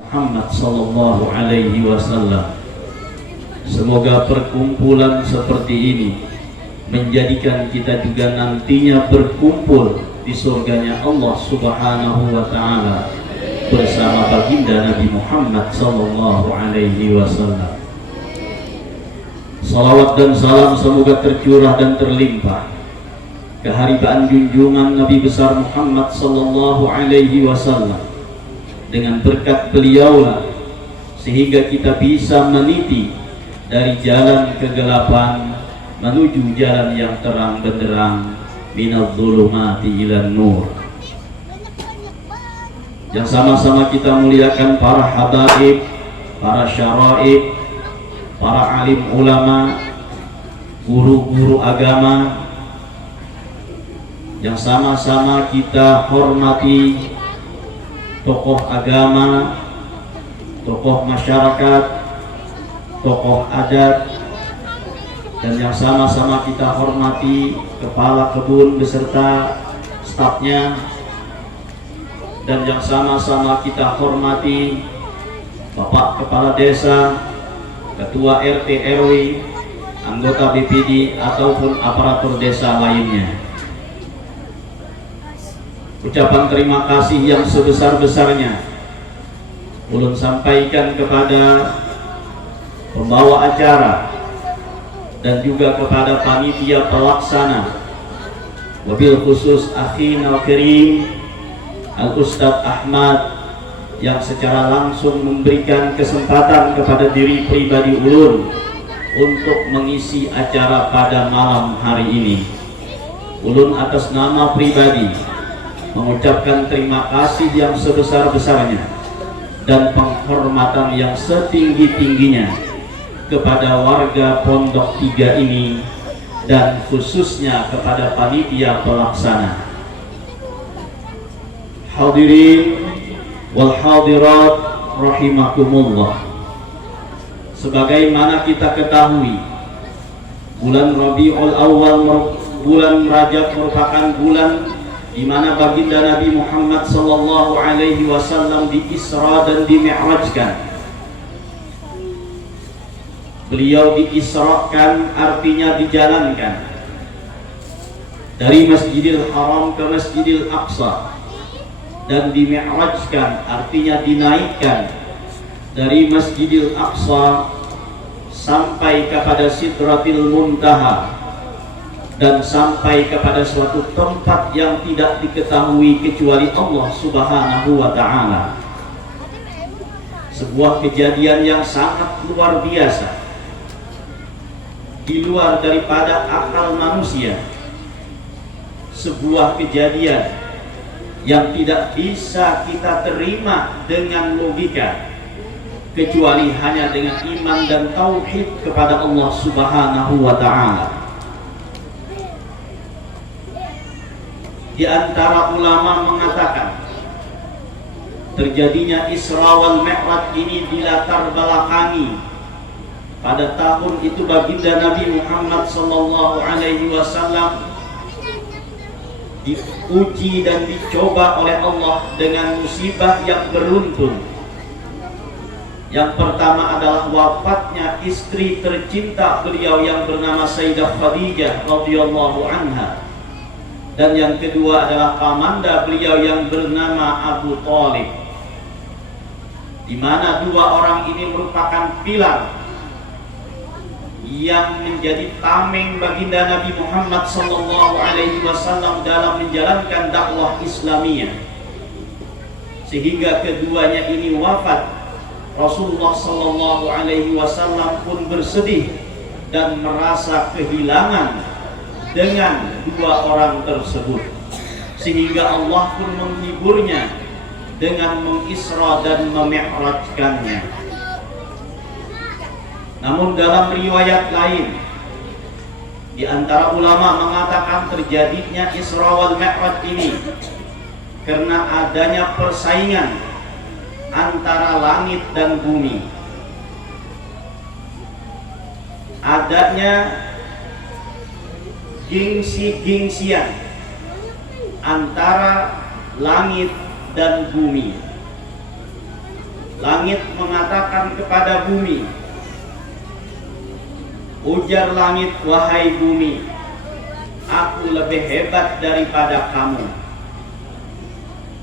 Muhammad sallallahu alaihi wasallam. Semoga perkumpulan seperti ini menjadikan kita juga nantinya berkumpul di surganya Allah Subhanahu wa taala bersama baginda Nabi Muhammad sallallahu alaihi wasallam. Salawat dan salam semoga tercurah dan terlimpah keharibaan junjungan Nabi besar Muhammad sallallahu alaihi wasallam. Dengan berkat beliaulah sehingga kita bisa meniti dari jalan kegelapan menuju jalan yang terang benderang, minadh dhulumati ilan nur. Yang sama-sama kita muliakan para habaib, para syaraib, para alim ulama, guru-guru agama. Yang sama-sama kita hormati tokoh agama, tokoh masyarakat, tokoh adat, dan yang sama-sama kita hormati kepala kebun beserta stafnya, dan yang sama-sama kita hormati Bapak Kepala Desa, Ketua RT RW, anggota BPD ataupun aparatur desa lainnya. Ucapan terima kasih yang sebesar-besarnya ulun sampaikan kepada pembawa acara dan juga kepada panitia pelaksana, wabil khusus akhina karim Al-Ustadz Ahmad yang secara langsung memberikan kesempatan kepada diri pribadi ulun untuk mengisi acara pada malam hari ini. Ulun atas nama pribadi mengucapkan terima kasih yang sebesar-besarnya dan penghormatan yang setinggi-tingginya kepada warga Pondok 3 ini dan khususnya kepada panitia pelaksana. Hadirin wal hadirat rahimakumullah. Sebagaimana kita ketahui, bulan Rabiul Awal, bulan Rajab merupakan bulan di mana baginda Nabi Muhammad sallallahu alaihi wasallam diisra dan dimi'rajkan. Beliau diisrakan artinya dijalankan dari Masjidil Haram ke Masjidil Aqsa, dan dimi'rajkan artinya dinaikkan dari Masjidil Aqsa sampai kepada Sidratil Muntaha dan sampai kepada suatu tempat yang tidak diketahui kecuali Allah Subhanahu wa ta'ala. Sebuah kejadian yang sangat luar biasa, di luar daripada akal manusia. Sebuah kejadian yang tidak bisa kita terima dengan logika, kecuali hanya dengan iman dan tauhid kepada Allah Subhanahu wa ta'ala. Di antara ulama mengatakan terjadinya Isra wal Mi'raj ini dilatar belakangi pada tahun itu baginda Nabi Muhammad sallallahu alaihi wasallam diuji dan dicoba oleh Allah dengan musibah yang beruntun. Yang pertama adalah wafatnya istri tercinta beliau yang bernama Sayyidah Khadijah radhiyallahu anha. Dan yang kedua adalah pamanda beliau yang bernama Abu Thalib, di mana dua orang ini merupakan pilar yang menjadi tameng baginda Nabi Muhammad sallallahu alaihi wasallam dalam menjalankan dakwah Islamiyah. Sehingga keduanya ini wafat, Rasulullah sallallahu alaihi wasallam pun bersedih dan merasa kehilangan dengan dua orang tersebut, sehingga Allah pun menghiburnya dengan mengisra dan memi'rajkannya. Namun dalam riwayat lain, di antara ulama mengatakan terjadinya Isra wal Mi'raj ini karena adanya persaingan antara langit dan bumi, adanya gengsi-gengsian antara langit dan bumi. Langit mengatakan kepada bumi, ujar langit, wahai bumi, aku lebih hebat daripada kamu.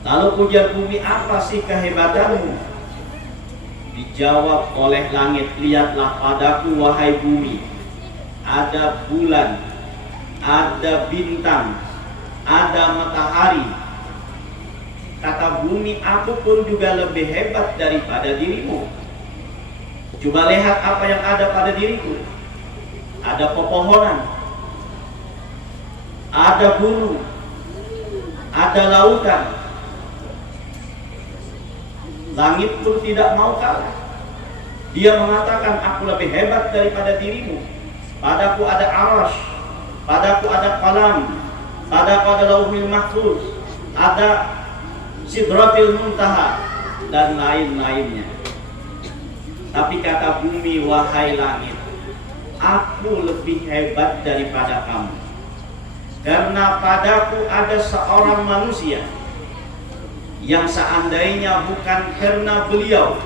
Lalu ujar bumi, apa sih kehebatanmu? Dijawab oleh langit, lihatlah padaku wahai bumi, ada bulan, ada bintang, ada matahari. Kata bumi, aku pun juga lebih hebat daripada dirimu. Coba lihat apa yang ada pada diriku. Ada pepohonan, ada gunung, ada lautan. Langit pun tidak mau kalah. Dia mengatakan, aku lebih hebat daripada dirimu. Padaku ada arasy, padaku ada qalam, padaku ada lauhul mahfuz, ada sidratil muntaha, dan lain-lainnya. Tapi kata bumi, wahai langit, aku lebih hebat daripada kamu. Karena padaku ada seorang manusia yang seandainya bukan karena beliau,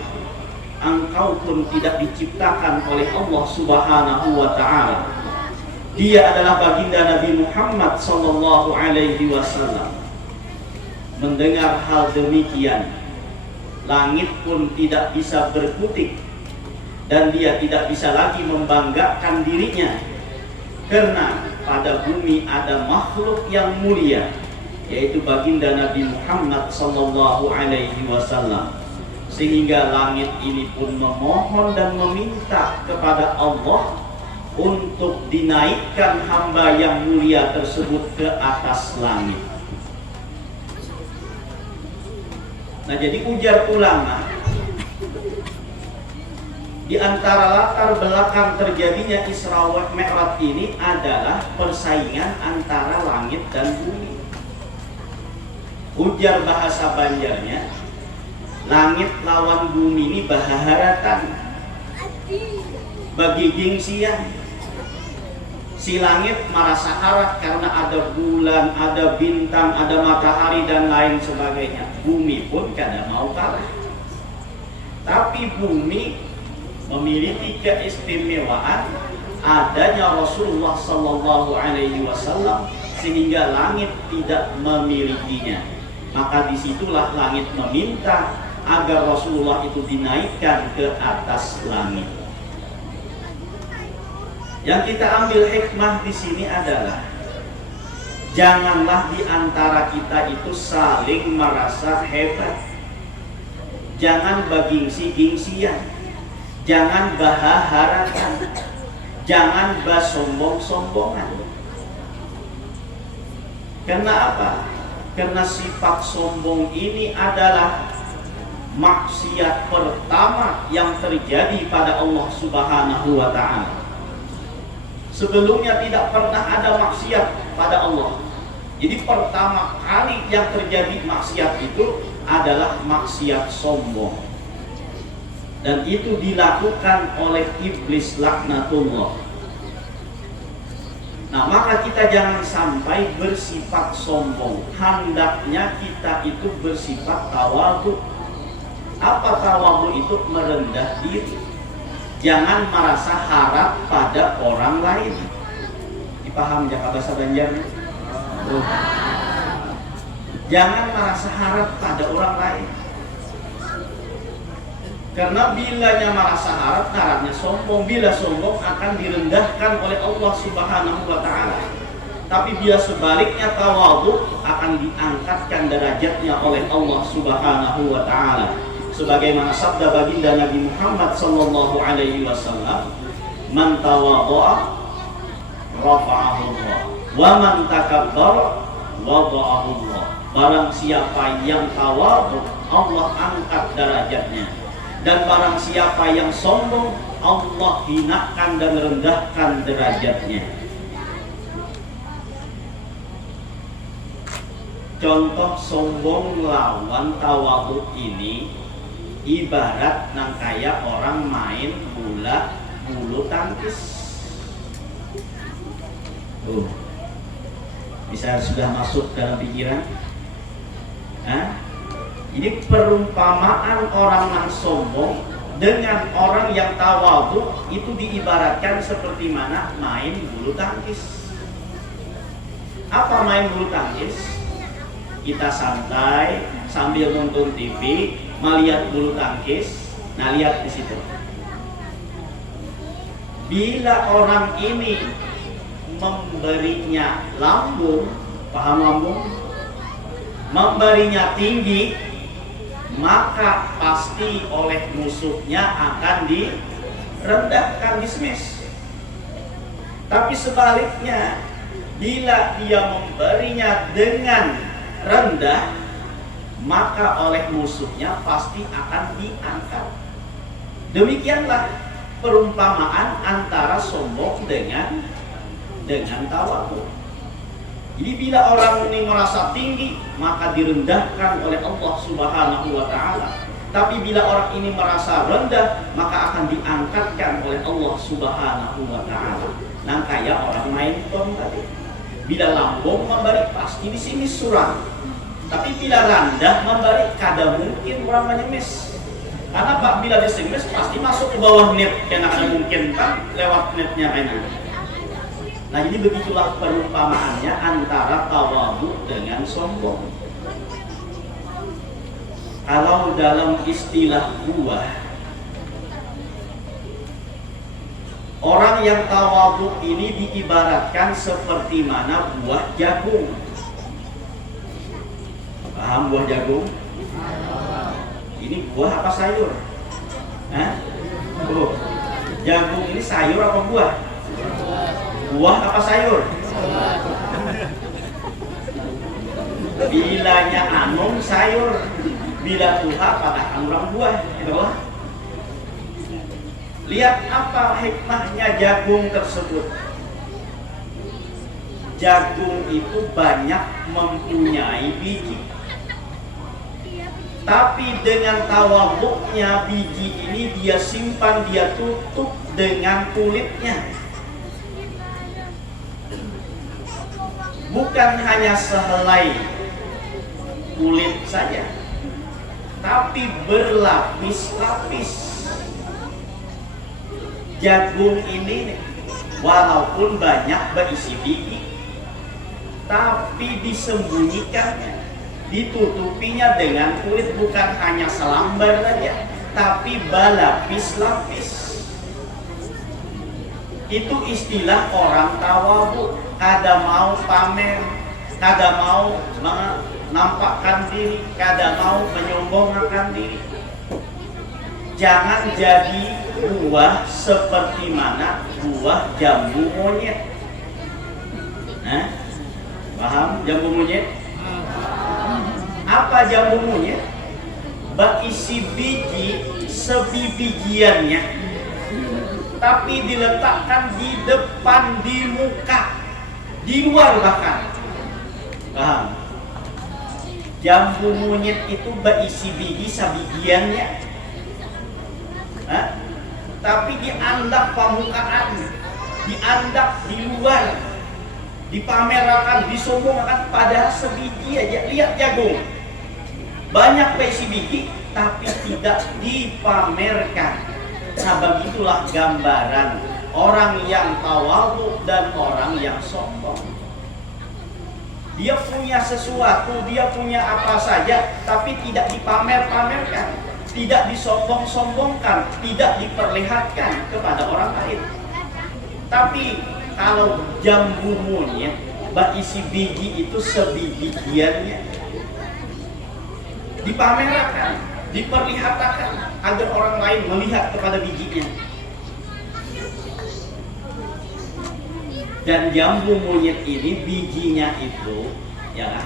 engkau pun tidak diciptakan oleh Allah Subhanahu wa ta'ala. Dia adalah baginda Nabi Muhammad sallallahu alaihi wasallam. Mendengar hal demikian, langit pun tidak bisa berkutik, dan dia tidak bisa lagi membanggakan dirinya, karena pada bumi ada makhluk yang mulia, yaitu baginda Nabi Muhammad sallallahu alaihi wasallam. Sehingga langit ini pun memohon dan meminta kepada Allah untuk dinaikkan hamba yang mulia tersebut ke atas langit. Nah, jadi ujar ulama, di antara latar belakang terjadinya Isra wa Mi'raj ini adalah persaingan antara langit dan bumi. Ujar bahasa Banjarnya, langit lawan bumi ini bahaharatan, bagi gengsian. Si langit merasa harap karena ada bulan, ada bintang, ada matahari dan lain sebagainya. Bumi pun kada mau kalah. Tapi bumi memiliki keistimewaan adanya Rasulullah sallallahu alaihi wasallam, sehingga langit tidak memilikinya. Maka disitulah langit meminta agar Rasulullah itu dinaikkan ke atas langit. Yang kita ambil hikmah di sini adalah, janganlah di antara kita itu saling merasa hebat. Jangan bergengsi-gengsian, jangan bahaharatan, jangan basombong-sombongan. Karena apa? Karena sifat sombong ini adalah maksiat pertama yang terjadi pada Allah Subhanahu wa ta'ala. Sebelumnya tidak pernah ada maksiat pada Allah. Jadi pertama kali yang terjadi maksiat itu adalah maksiat sombong. Dan itu dilakukan oleh iblis laknatullah. Nah, maka kita jangan sampai bersifat sombong. Hendaknya kita itu bersifat tawadhu. Apa tawadhu itu? Merendah diri. Jangan merasa harap pada orang lain. Dipaham ya bahasa Banjarnya? Jangan merasa harap pada orang lain. Karena bilanya merasa harap, harapnya sombong. Bila sombong akan direndahkan oleh Allah Subhanahu wa ta'ala. Tapi bila sebaliknya tawadhu, akan diangkatkan derajatnya oleh Allah Subhanahu wa ta'ala. Sebagaimana sabda baginda Nabi Muhammad sallallahu alaihi wasallam, man tawadha'a rafa'ahu Allah, wa man takabbara wada'ahu Allah. Barang siapa yang tawadhu, Allah angkat derajatnya. Dan barang siapa yang sombong, Allah hinakan dan rendahkan derajatnya. Contoh sombong lawan tawadhu ini ibarat nang kaya orang main bola bulu tangkis. Bisa sudah masuk dalam pikiran? Ini perumpamaan orang yang sombong dengan orang yang tawadhu itu diibaratkan seperti mana main bulu tangkis. Apa main bulu tangkis? Kita santai sambil nonton TV, melihat bulu tangkis. Nah, lihat di situ. Bila orang ini memberinya lambung, paham lambung? Memberinya tinggi, maka pasti oleh musuhnya akan direndahkan, dismiss. Tapi sebaliknya, bila dia memberinya dengan rendah, maka oleh musuhnya pasti akan diangkat. Demikianlah perumpamaan antara sombong dengan tawadhu. Jadi bila orang ini merasa tinggi, maka direndahkan oleh Allah Subhanahu wa Ta'ala. Tapi bila orang ini merasa rendah, maka akan diangkatkan oleh Allah Subhanahu wa Ta'ala. Nah, kayak orang main tom tadi. Bila lambung memberi, pasti di sini suram. Tapi bila rendah memberi, kada mungkin orang menyemis. Karena Pak, bila disemis pasti masuk ke bawah net, karena ada mungkin kan lewat netnya kayaknya. Nah, jadi begitulah perumpamaannya antara tawadhu dengan sombong. Kalau dalam istilah buah, orang yang tawadhu ini diibaratkan seperti mana buah jagung. Paham buah jagung? Ini buah apa sayur? Hah? Oh, jagung ini sayur apa buah? Buah apa sayur? Bilanya anung sayur, bila buah pada orang buah, gitu lah. Lihat apa hikmahnya jagung tersebut. Jagung itu banyak mempunyai biji. Tapi dengan tawadhunya biji ini dia simpan, dia tutup dengan kulitnya. Bukan hanya sehelai kulit saja, tapi berlapis-lapis. Jagung ini walaupun banyak berisi biji, tapi disembunyikannya, ditutupinya dengan kulit, bukan hanya selambar saja, tapi berlapis-lapis. Itu istilah orang tawadhu, kada mau pamer, kada mau menampakkan diri, kada mau menyombongkan diri. Jangan jadi buah seperti mana buah jambu monyet. Nah, paham jambu monyet? Apa jambu monyet? Berisi biji sebibijiannya, tapi diletakkan di depan, di muka, di luar bahkan. Paham? Jambu monyet itu berisi biji sebijiannya, tapi diandak permukaan, diandak di luar, dipamerkan, disombongkan pada sebiji aja. Lihat jagung, banyak berisi biji, tapi tidak dipamerkan. Nah, begitulah gambaran orang yang tawadhu dan orang yang sombong. Dia punya sesuatu, dia punya apa saja, tapi tidak dipamer-pamerkan, tidak disombong-sombongkan, tidak diperlihatkan kepada orang lain. Tapi kalau jambu monyet berisi biji itu sebijiannya, dipamerkan, diperlihatkan agar orang lain melihat kepada bijinya. Dan jambu monyet ini bijinya itu, ya,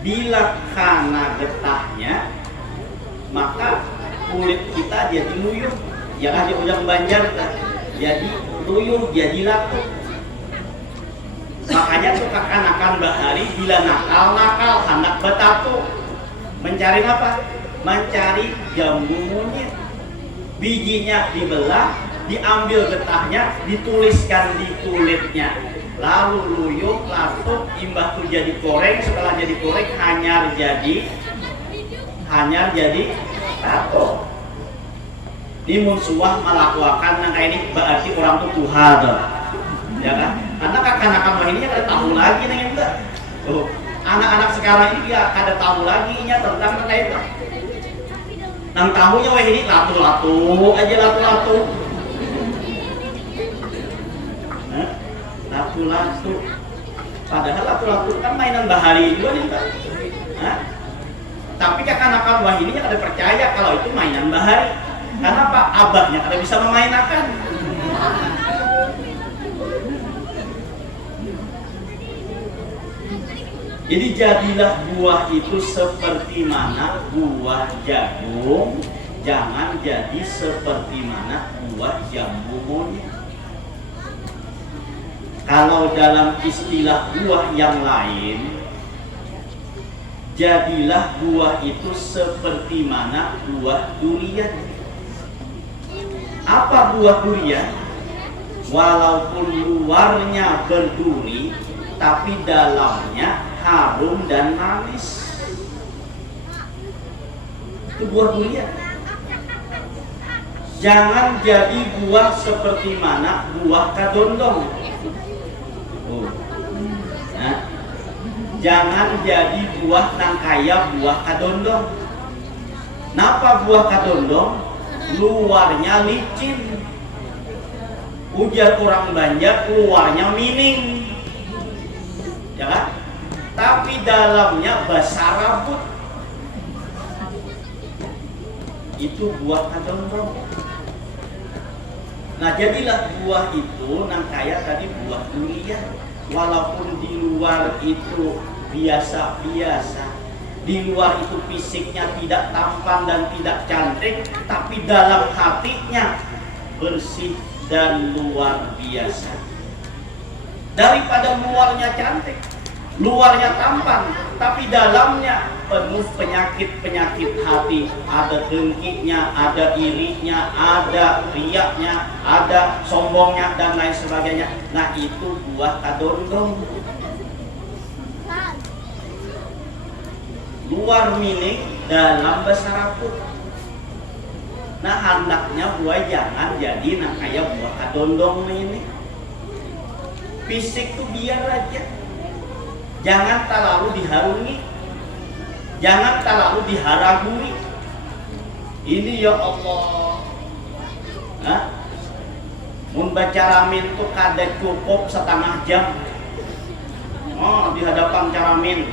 bila kena getahnya, maka kulit kita jadi luyuh, ya, di ujung Banjar kan, jadi luyuh, jadi laku. Makanya tuh akan bahari bila nakal hendak bertato, mencari apa? Mencari jambu monyet. Bijinya dibelah, diambil getahnya, dituliskan di kulitnya, lalu luyuh, latuk, imbah tuh jadi koreng. Setelah jadi koreng hanya jadi hanya jadi tato. Ini musuh melakukan yang kayak ini berarti orang tuh Tuhan, ya kan? Karena kakak-kakak wah ini ada tahu lagi nih enggak? Tuh, anak-anak sekarang ini dia ada tahu lagi nya tentang kayak itu. Nang tahunya wah ini latu-latu aja latu-latu. Latu-latu. Padahal latu-latu kan mainan bahari juga nih Pak. Tapi kakak-kakak wah ini ada percaya kalau itu mainan bahari. Karena Pak abahnya kada bisa memainkan. Jadi jadilah buah itu seperti mana buah jagung, jangan jadi seperti mana buah jambu monyet. Kalau dalam istilah buah yang lain, jadilah buah itu seperti mana buah durian. Apa buah durian? Walaupun luarnya berduri, tapi dalamnya harum dan manis. Itu buah durian. Jangan jadi buah seperti mana buah kadondong. Jangan jadi buah yang kaya buah kadondong. Napa buah kadondong? Luarnya licin. Ujar orang Banjar, luarnya mining, ya kan? Tapi dalamnya basah rabut. Itu buah kadondong. Nah jadilah buah itu nang kaya tadi buah durian. Walaupun di luar itu biasa-biasa, di luar itu fisiknya tidak tampan dan tidak cantik, tapi dalam hatinya bersih dan luar biasa. Daripada luarnya cantik, luarnya tampan, tapi dalamnya penuh penyakit-penyakit hati. Ada dengkinya, ada irinya, ada riaknya, ada sombongnya, dan lain sebagainya. Nah itu buah kadondong. Luar mining, dalam besar raput. Nah hendaknya buah jangan jadi kayak buah kadondong ini. Fisik tuh biar aja, jangan terlalu diharungi, jangan terlalu diharagui. Ini ya Allah, membaca ramin tuh kada cukup setengah jam. Oh di hadapan caramin,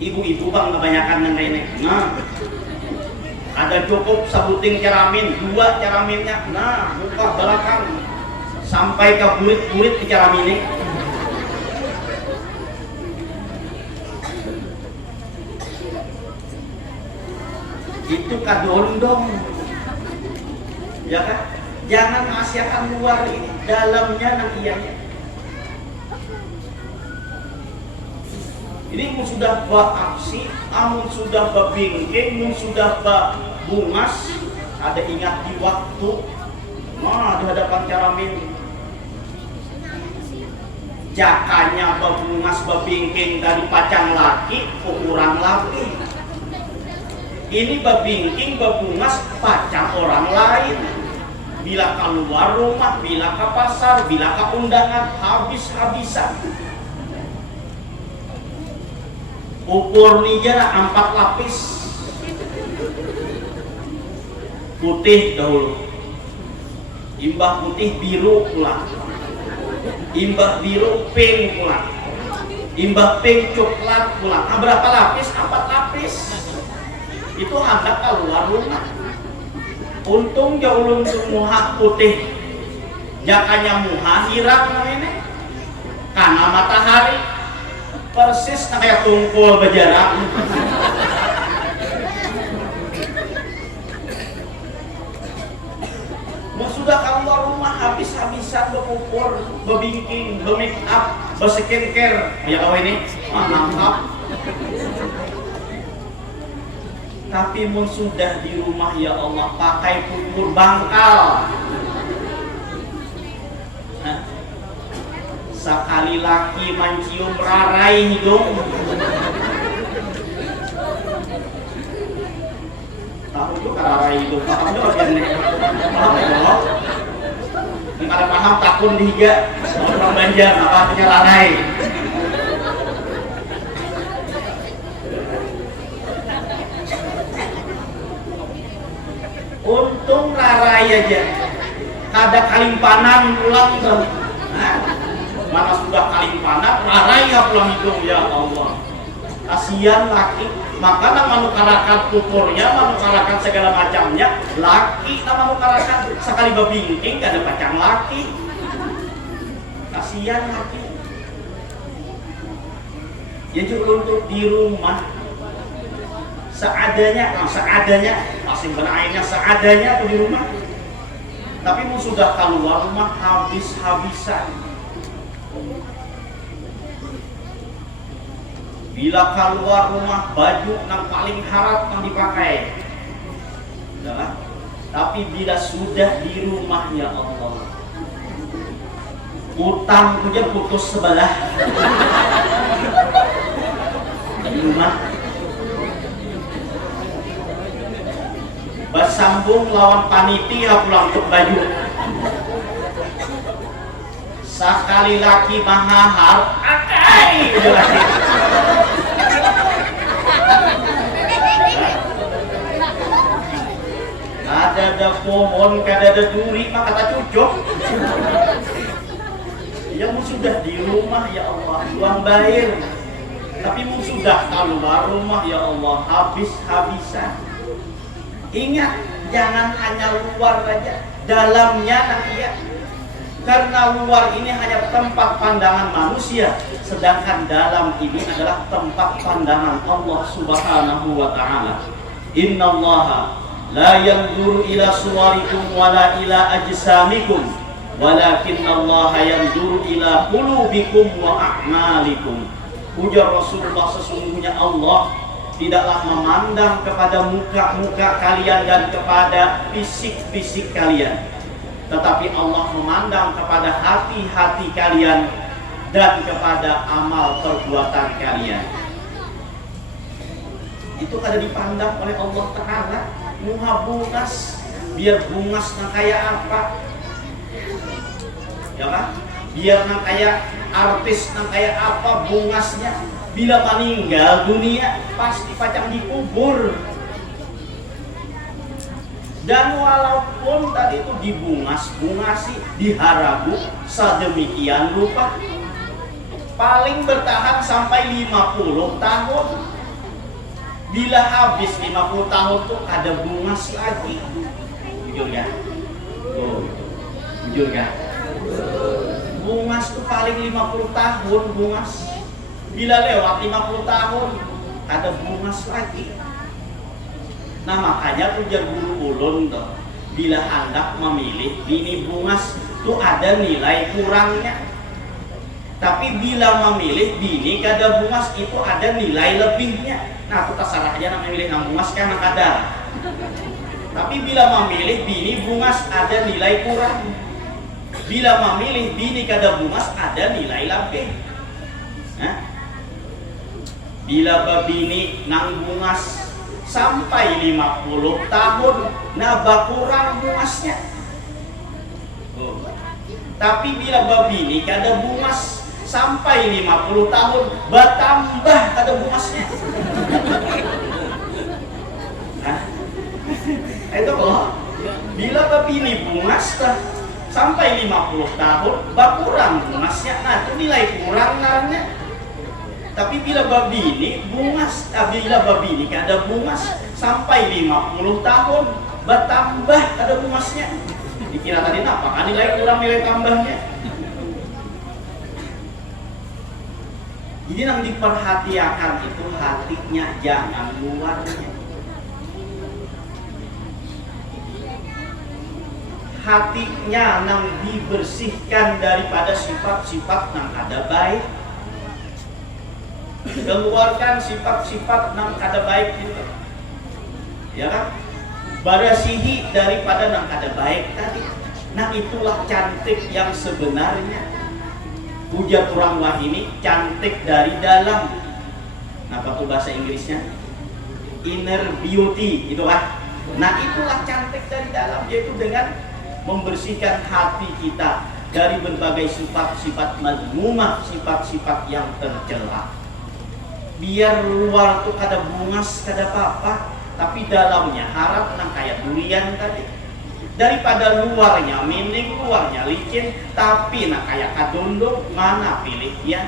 ibu-ibu bang kebanyakan yang ini. Nah ada cukup sabuting caramin, 2 caraminnya. Nah buka belakang sampai ke kulit-kulit ke caramin. Itu kadondong, ya kan? Jangan asiakan luar ini, dalamnya nantiannya. Ini mun sudah beraksi, amun sudah berbingking, mun sudah bungas, ada ingat di waktu, nah di hadapan caramin. Jakanya berbungas berbingking dari pacang laki, ukuran laki. Ini berbingking berbungas pacang orang lain. Bila keluar rumah, bila ke pasar, bila ke undangan, habis-habisan. Ukur nija 4 lapis. Putih dahulu, imbah putih biru pula, imbah biru pink pula, imbah pink coklat pula. Nah, berapa lapis? 4 lapis. Itu hendak keluar rumah. Untung jauh langsung muha putih, jakanya muha hirang ini karena matahari persis kayak tungkul berjarak. Sudah keluar rumah habis-habisan berukur, bebingking, be-make up, be-skincare. Ya kau ini mantap. Tapi mun sudah di rumah ya Allah pakai pupur bangkal. Sekali laki mencium rarai hidung. Tahu juga rarai itu, paham juga biar paham ya. Yang ada paham takun dihiga, orang Banjar, apa artinya rarai? Untung rarai aja, kada kalimpanan pulang tuh. Mana sudah kalimpanan, rarai ya pulang hidung ya Allah. Kasihan laki, maka manukarakan tuturnya, manukarakan segala macamnya, laki manukarakan sekali babingking gak ada pacang laki. Kasihan laki. Ya juga untuk di rumah seadanya, masing benainnya seadanya tuh di rumah. Tapi mau sudah keluar rumah habis-habisan. Bila keluar rumah baju yang paling harap yang dipakai. Udah. Tapi bila sudah di rumah ya Allah, utang punya putus sebelah. Di rumah bersambung lawan panitia pulang untuk baju. Sekali laki mahal akai udah laki. Ada pohon, ada duri, maka tak cocok. Yang sudah di rumah ya Allah, uang bayar. Tapi mu sudah keluar rumah ya Allah, habis-habisan. Ingat, jangan hanya luar saja, dalamnya nanti ya. Karena luar ini hanya tempat pandangan manusia, sedangkan dalam ini adalah tempat pandangan Allah Subhanahu wa Ta'ala. Innallaha la yanzuru ila suwarikum wala ila ajsamikum, walakinallaha yanzuru ila qulubikum wa a'malikum. Ujar Rasulullah, sesungguhnya Allah tidaklah memandang kepada muka-muka kalian dan kepada fisik-fisik kalian, tetapi Allah memandang kepada hati-hati kalian dan kepada amal perbuatan kalian. Itu kada dipandang oleh Allah Ta'ala. Muha bungas, biar bungas na kayak apa, ya kan? Biar na kayak artis na kayak apa bungasnya, bila meninggal dunia pasti pacang dikubur. Dan walaupun tadi itu dibungas-bungasi, diharabu sedemikian rupa, paling bertahan sampai 50 tahun. Bila habis 50 tahun tuh ada bungas lagi. Jujur ya? Jujur kan? Bungas tuh paling 50 tahun bungas. Bila lewat 50 tahun ada bungas lagi. Nah makanya tuh guru ulun tuh, bila hendak memilih bini bungas tuh ada nilai kurangnya. Tapi bila memilih bini kada bungas itu ada nilai lebihnya. Nah aku terserah aja nak memilih nang bungas kan kada. Tapi bila memilih bini bungas ada nilai kurang. Bila memilih bini kada bungas ada nilai lebih. Nah, bila babini nang bungas sampai 50 tahun, nah bakurang bungasnya. Tapi bila babini kada bungas sampai 50 tahun, bertambah kada bungasnya. Nah, itu loh. Bila babini bungas sampai 50 tahun, berkurang bungasnya. Nah, itu nilai kurang namanya. Tapi bila babini bungas, bila babini kada bungas sampai 50 tahun, bertambah kada bungasnya. Dikira tadi apa? Kan nilai kurang nilai tambahnya. Jadi yang diperhatikan itu hatinya, jangan luarnya. Hatinya yang dibersihkan daripada sifat-sifat yang kada baik. Keluarkan sifat-sifat yang kada baik itu. Ya kan? Barasihi daripada yang kada baik tadi. Nah itulah cantik yang sebenarnya. Ujar orang wahini, cantik dari dalam. Apa tuh bahasa Inggrisnya? Inner beauty, itu kan? Nah itulah cantik dari dalam, yaitu dengan membersihkan hati kita dari berbagai sifat-sifat mazmumah, sifat-sifat yang tercela. Biar luar tuh kada bungas, kada apa-apa, tapi dalamnya harap nang kayak durian tadi. Daripada luarnya mining, luarnya licin, tapi nak kayak kadondong, mana pilih ya?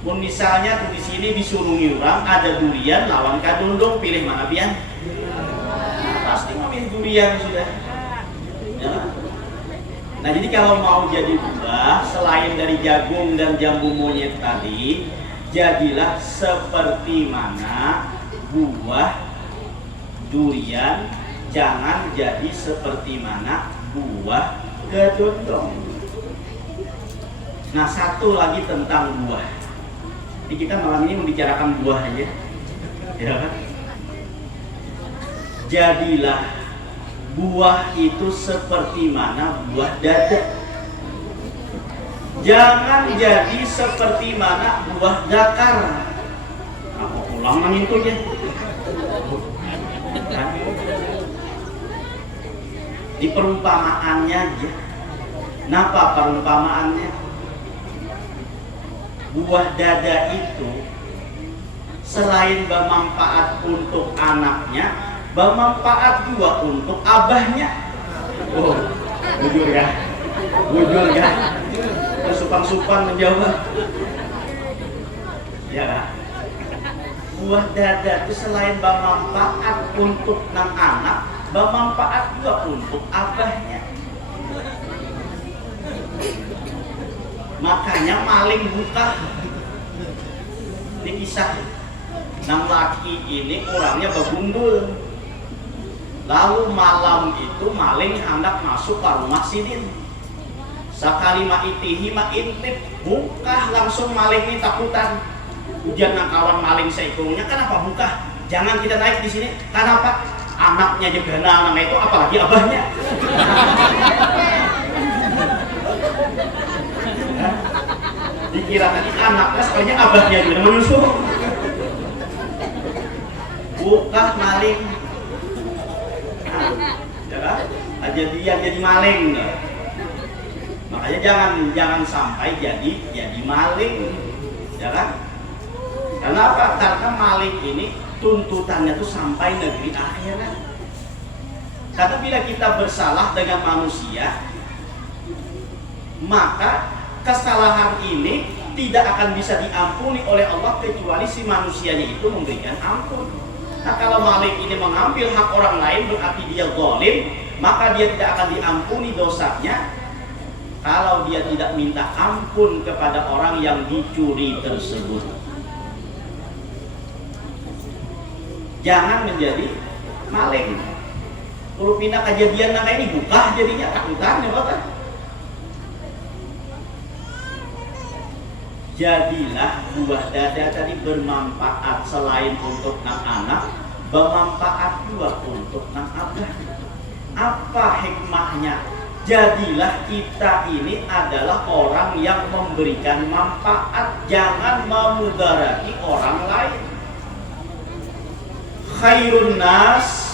Misalnya tuh di sini disurungi orang ada durian lawan kadondong, pilih mana pian? Pasti memilih durian sudah. Ya. Nah jadi kalau mau jadi buah selain dari jagung dan jambu monyet tadi, jadilah seperti mana buah durian, jangan jadi seperti mana buah kedondong. Nah satu lagi tentang buah. Jadi kita malam ini membicarakan buah aja, ya kan? Jadilah buah itu seperti mana buah dada. Jangan jadi seperti mana buah dakar. Aku pulang nang itu ya. Di perumpamaannya aja. Napa perumpamaannya? Buah dada itu selain bermanfaat untuk anaknya, bermanfaat juga untuk abahnya. Oh, jujur ya, jujur ya. Supan-supan menjawab. Ya, buah dada itu selain bermanfaat untuk nang anak, bermanfaat juga untuk abahnya. Makanya maling buta. Ini kisah nang laki ini orangnya begundul. Lalu malam itu maling hendak masuk ke rumah sidin. Sakali ma'itihi ma'intip, buka langsung maling ini takutan. Ujian nang kawan maling seikurnya, kenapa buka? Jangan kita naik di sini. Kenapa? Anaknya juga nang itu, apalagi abahnya. Dikira tadi anaknya sekalinya abahnya juga menyusul. Buka maling. Ya kan? Dia jadi maling. Makanya jangan sampai jadi maling, ya kan? Kenapa? Karena maling ini tuntutannya tuh sampai negeri akhirat. Karena bila kita bersalah dengan manusia, maka kesalahan ini tidak akan bisa diampuni oleh Allah kecuali si manusianya itu memberikan ampun. Nah kalau maling ini mengambil hak orang lain berarti dia zalim, maka dia tidak akan diampuni dosanya kalau dia tidak minta ampun kepada orang yang dicuri tersebut. Jangan menjadi maling. Kalau pindah kejadian nah ini buka jadinya takutan ya Bapak. Jadilah buah dada tadi bermanfaat selain untuk anak-anak, bermanfaat juga untuk anak-anak. Apa hikmahnya? Jadilah kita ini adalah orang yang memberikan manfaat, jangan memudarati orang lain. Khairun nas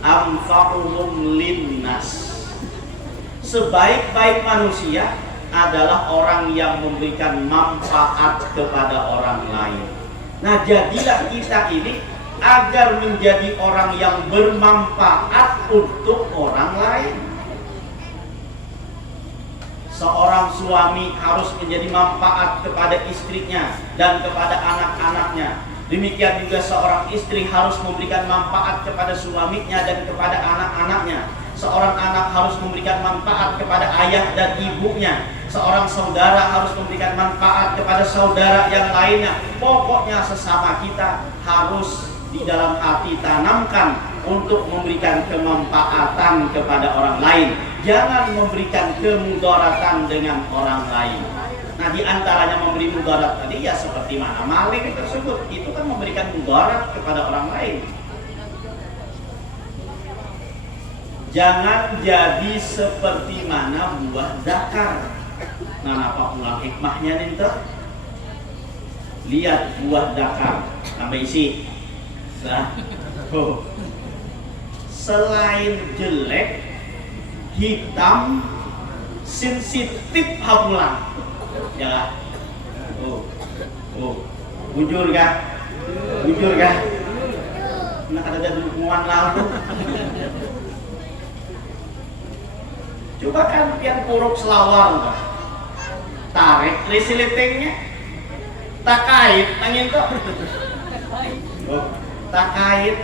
anfa'uhum linnas. Sebaik-baik manusia adalah orang yang memberikan manfaat kepada orang lain. Nah, jadilah kita ini agar menjadi orang yang bermanfaat untuk orang lain. Seorang suami harus menjadi manfaat kepada istrinya dan kepada anak-anaknya. Demikian juga seorang istri harus memberikan manfaat kepada suaminya dan kepada anak-anaknya. Seorang anak harus memberikan manfaat kepada ayah dan ibunya. Seorang saudara harus memberikan manfaat kepada saudara yang lainnya. Pokoknya sesama kita harus di dalam hati tanamkan untuk memberikan kemanfaatan kepada orang lain. Jangan memberikan kemudaratan dengan orang lain. Nah, di antaranya memberi mudarat tadi ya seperti mana maling tersebut, itu kan memberikan mudarat kepada orang lain. Jangan jadi seperti mana buah dakar. Nah, apa ulang hikmahnya nih tuh? Lihat buah dakar, tambah isi. Nah, selain jelek, hitam, sensitif habulan. Ya. Bujur kah? Bujur kah? Nak ada dukungan lalu. Coba kan pian puruk selawar, tarik lisilitingnya, tak kait, angin kok. Tak kait,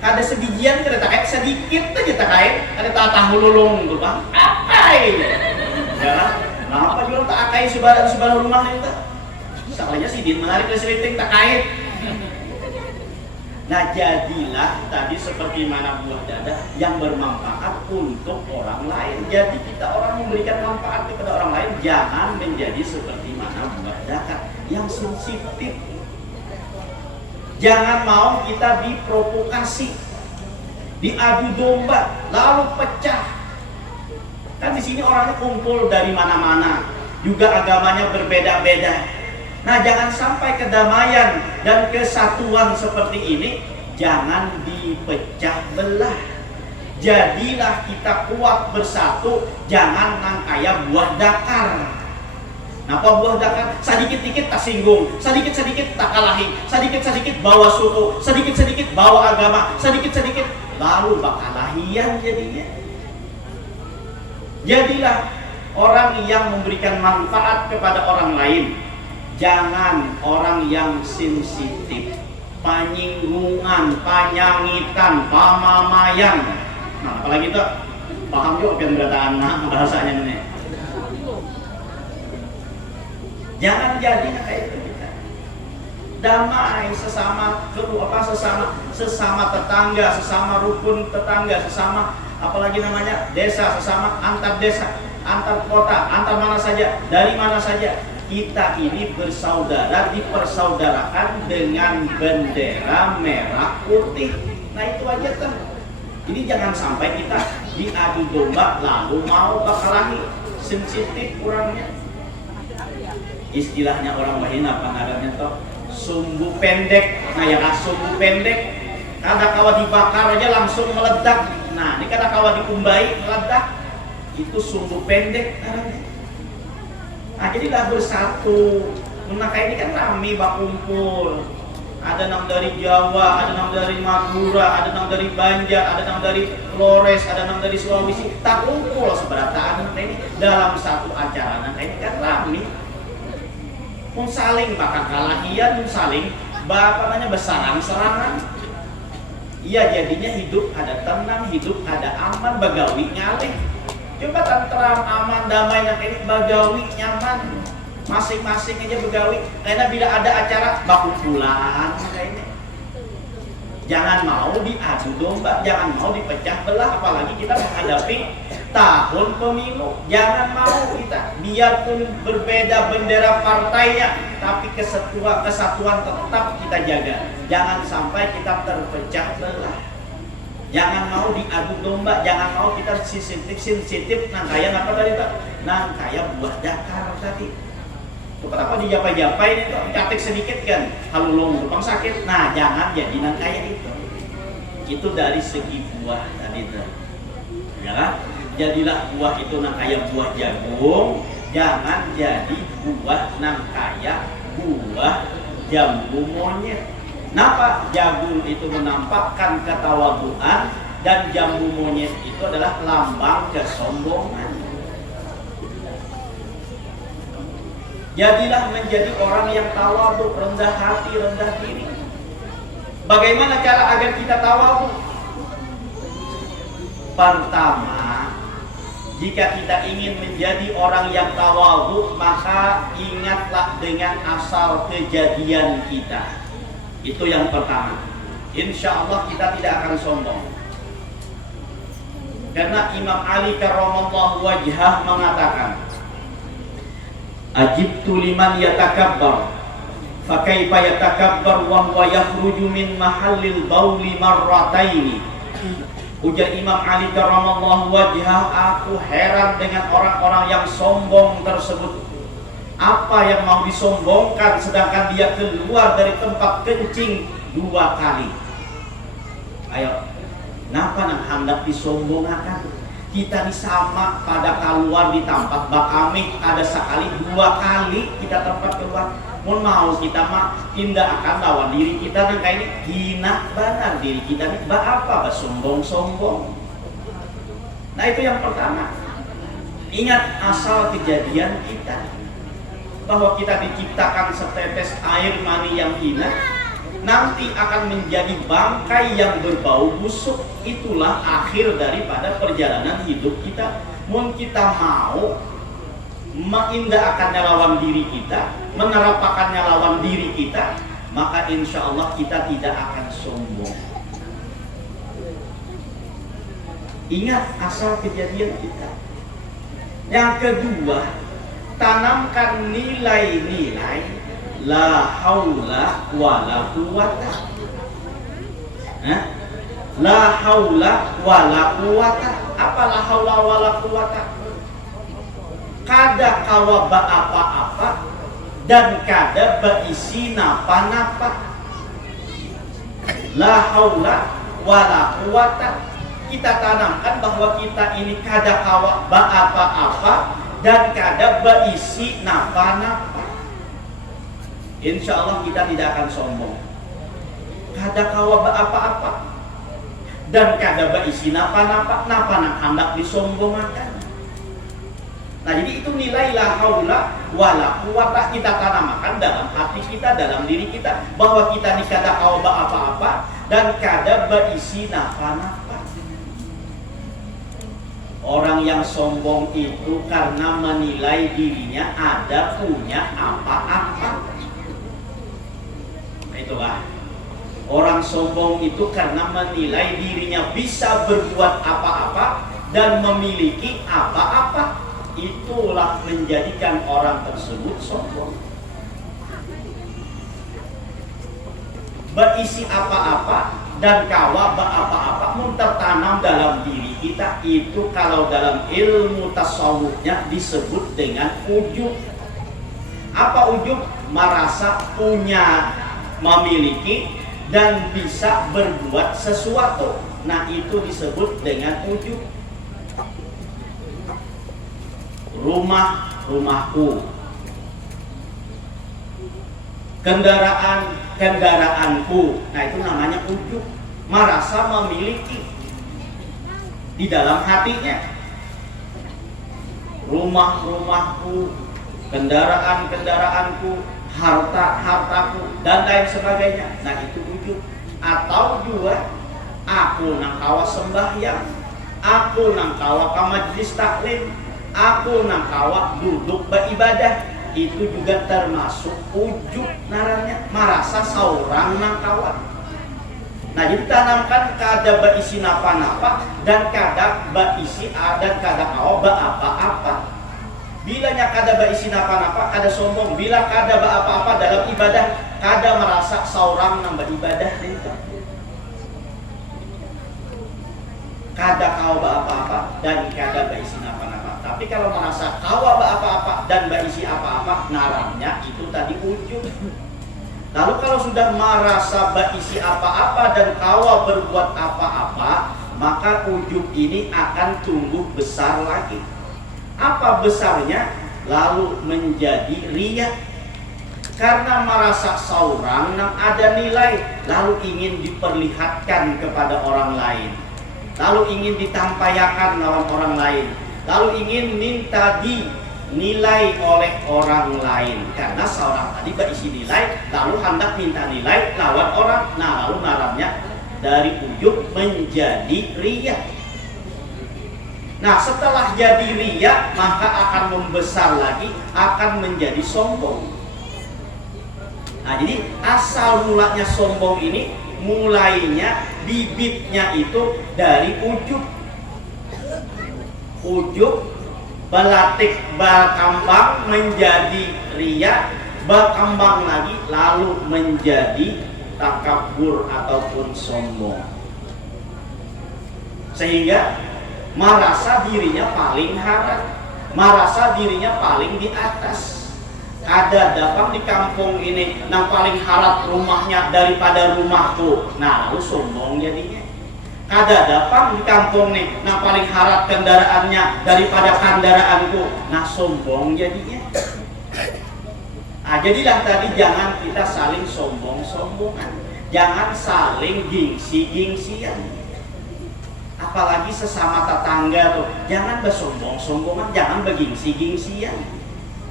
ada sebijian kada tak kait, sedikit aja tak kait, ada tatah hululung tuh bang, akai. Ya, kenapa juga tak akai sebaran rumah itu? Soalnya si Din menarik lisiliting tak kait. Nah jadilah tadi seperti mana buah dada yang bermanfaat untuk orang lain. Jadi kita orang memberikan manfaat kepada orang lain, jangan menjadi seperti mana buah dada yang sensitif. Jangan mau kita diprovokasi, diadu domba, lalu pecah. Kan di sini orangnya kumpul dari mana-mana, juga agamanya berbeda-beda. Nah jangan sampai kedamaian dan kesatuan seperti ini jangan dipecah belah. Jadilah kita kuat bersatu, jangan nangkaya buah dakar. Napa buah dakar? Sedikit-sedikit tak singgung, sedikit-sedikit tak kalahi, sedikit-sedikit bawa suku, sedikit-sedikit bawa agama, sedikit-sedikit lalu bakalahian jadinya. Jadilah orang yang memberikan manfaat kepada orang lain. Jangan orang yang sensitif, panyinggungan, panyangitan, pamamayan. Nah, apalagi itu paham juga kan berataan bahasanya ini. Jangan jadi kayak itu kita. Damai sesama sesama tetangga, sesama rukun tetangga, sesama apalagi namanya desa, sesama antar desa, antar kota, antar mana saja, dari mana saja. Kita ini bersaudara, dipersaudarakan dengan bendera merah putih. Nah itu aja kan. Jadi jangan sampai kita diadu domba lalu mau bakalahi, sensitif kurangnya. Istilahnya orang Bahina pangarannya toh sumbu pendek. Nah ya sumbu pendek, kada kawa dibakar aja langsung meledak. Nah ini kada kawa dikumbai meledak, itu sumbu pendek namanya. Nah jadilah bersatu. Maka ini kan rame bakumpul. Ada nang dari Jawa, ada nang dari Madura, ada nang dari Banjar, ada nang dari Flores, ada nang dari Sulawesi. Tak kumpul seberataan ini dalam satu acara. Nah ini kan rame. Pun saling bakal kalahian, pun saling namanya besaran-serangan. Iya jadinya hidup ada tenang, hidup ada aman, bagawi ngalih. Coba tentram, aman, damai, yang ini bagawi nyaman, masing-masing aja begawi. Karena bila ada acara baku pulang kayak ini. Jangan mau diadu domba, jangan mau dipecah belah, apalagi kita menghadapi tahun pemilu. Jangan mau kita, biarpun berbeda bendera partainya, tapi kesatuan tetap kita jaga. Jangan sampai kita terpecah belah. Jangan mau diadu domba, jangan mau kita sensitif nangkaya apa tadi Pak? Nangkaya buah dakar tadi. Kenapa dijapai-japai itu, catik sedikit kan, halulung lubang sakit. Nah jangan jadi nangkaya itu. Itu dari segi buah tadi itu. Ya kan? Jadilah buah itu nangkaya buah jagung, jangan jadi buah nangkaya buah jambu monyet. Kenapa? Jagung itu menampakkan ketawaduan dan jambu monyet itu adalah lambang kesombongan. Jadilah menjadi orang yang tawadu, rendah hati, rendah diri. Bagaimana cara agar kita tawadu? Pertama, jika kita ingin menjadi orang yang tawadu, maka ingatlah dengan asal kejadian kita. Itu yang pertama. Insya Allah kita tidak akan sombong. Karena Imam Ali karramallahu wajhah mengatakan, Ajibtu liman yatakabbar, fakaifa yatakabbar wa huwa yakhruju min mahallil bauli marrataini. Ujar Imam Ali karramallahu wajhah, aku heran dengan orang-orang yang sombong tersebut. Apa yang mau disombongkan sedangkan dia keluar dari tempat kencing 2 kali? Ayo, Napa nang hendak disombongakan? Kita ni sama pada keluar di tempat bakami ada sekali 2 kali kita tempat keluar. Mau kita mah tidak akan lawan diri kita dan kayak ini hina benar diri kita nih apa sombong-sombong. Nah itu yang pertama. Ingat asal kejadian kita bahwa kita diciptakan setetes air mani yang hina, nanti akan menjadi bangkai yang berbau busuk. Itulah akhir daripada perjalanan hidup kita. Mun kita mau mengindahkannya lawan diri kita, menerapakannya lawan diri kita, maka insya Allah kita tidak akan sombong. Ingat asal kejadian kita. Yang kedua, tanamkan nilai-nilai la haula wala quwata. La haula wala quwata. Apa la haula wala quwata? Kada kawa ba apa-apa dan kada baisi napa-napa. La haula wala quwata. Kita tanamkan bahwa kita ini kada kawa ba apa-apa dan kada baisi napa-napa. Insya Allah kita tidak akan sombong. Kada kawa ba apa-apa dan kada baisi napa-napa. Napa nak hendak disombongkan? Nah jadi itu nilai la haula wala quwata kita tanamkan dalam hati kita, dalam diri kita, bahwa kita ni kada kawa ba apa-apa dan kada baisi napa-napa. Orang yang sombong itu karena menilai dirinya ada punya apa-apa. Nah itulah. Orang sombong itu karena menilai dirinya bisa berbuat apa-apa dan memiliki apa-apa. Itulah menjadikan orang tersebut sombong. Berisi apa-apa dan kawa apa-apa pun tertanam dalam diri kita. Itu kalau dalam ilmu tasawufnya disebut dengan ujub. Apa ujub? Merasa punya, memiliki dan bisa berbuat sesuatu. Nah itu disebut dengan ujub. Rumahku, kendaraanku. Nah itu namanya ujub. Merasa memiliki di dalam hatinya. Rumahku, kendaraanku, hartaku dan lain sebagainya. Nah itu ujub. Atau juga aku nang kawa sembahyang, aku nang kawa ka majlis taklim, aku nang kawa duduk beribadah. Itu juga termasuk ujub naranya, merasa seorang nang kawa. Nah jadi tanamkan kada baisi napa-napa dan kada baisi dan kada kawa ba apa-apa. Bilanya kada baisi napa-napa, kada sombong. Bila kada ba apa-apa dalam ibadah, kada merasa seorang nang beribadah itu. Kada kawa ba apa-apa dan kada baisi napa-napa. Tapi kalau merasa kawa ba apa-apa dan baisi apa-apa, naramnya itu tadi ujub. Lalu kalau sudah merasa baisi apa-apa dan kawa berbuat apa-apa, maka ujub ini akan tumbuh besar lagi. Apa besarnya? Lalu menjadi riya. Karena merasa seorang yang ada nilai, lalu ingin diperlihatkan kepada orang lain, lalu ingin ditampayakan lawan orang lain, lalu ingin minta dinilai oleh orang lain. Karena seorang tadi berisi nilai, lalu hendak minta nilai lawan orang. Nah lalu ngaramnya dari ujub menjadi riya. Nah setelah jadi riya, maka akan membesar lagi, akan menjadi sombong. Nah jadi asal mulanya sombong ini, mulainya bibitnya itu dari ujub. Ujub balatik berkembang menjadi riya, berkembang lagi lalu menjadi takabur ataupun sombong. Sehingga merasa dirinya paling harap, merasa dirinya paling di atas. Kada datang di kampung ini yang paling harap rumahnya daripada rumahku. Nah lalu sombong jadinya. Kada datang di kampung nih, nah paling harap kendaraannya daripada kendaraanku, nah sombong jadinya. Jadilah tadi jangan kita saling sombong-sombongan, jangan saling gengsi-gengsian. Apalagi sesama tetangga tuh, jangan bersombong-sombongan, jangan bergengsi-gengsian.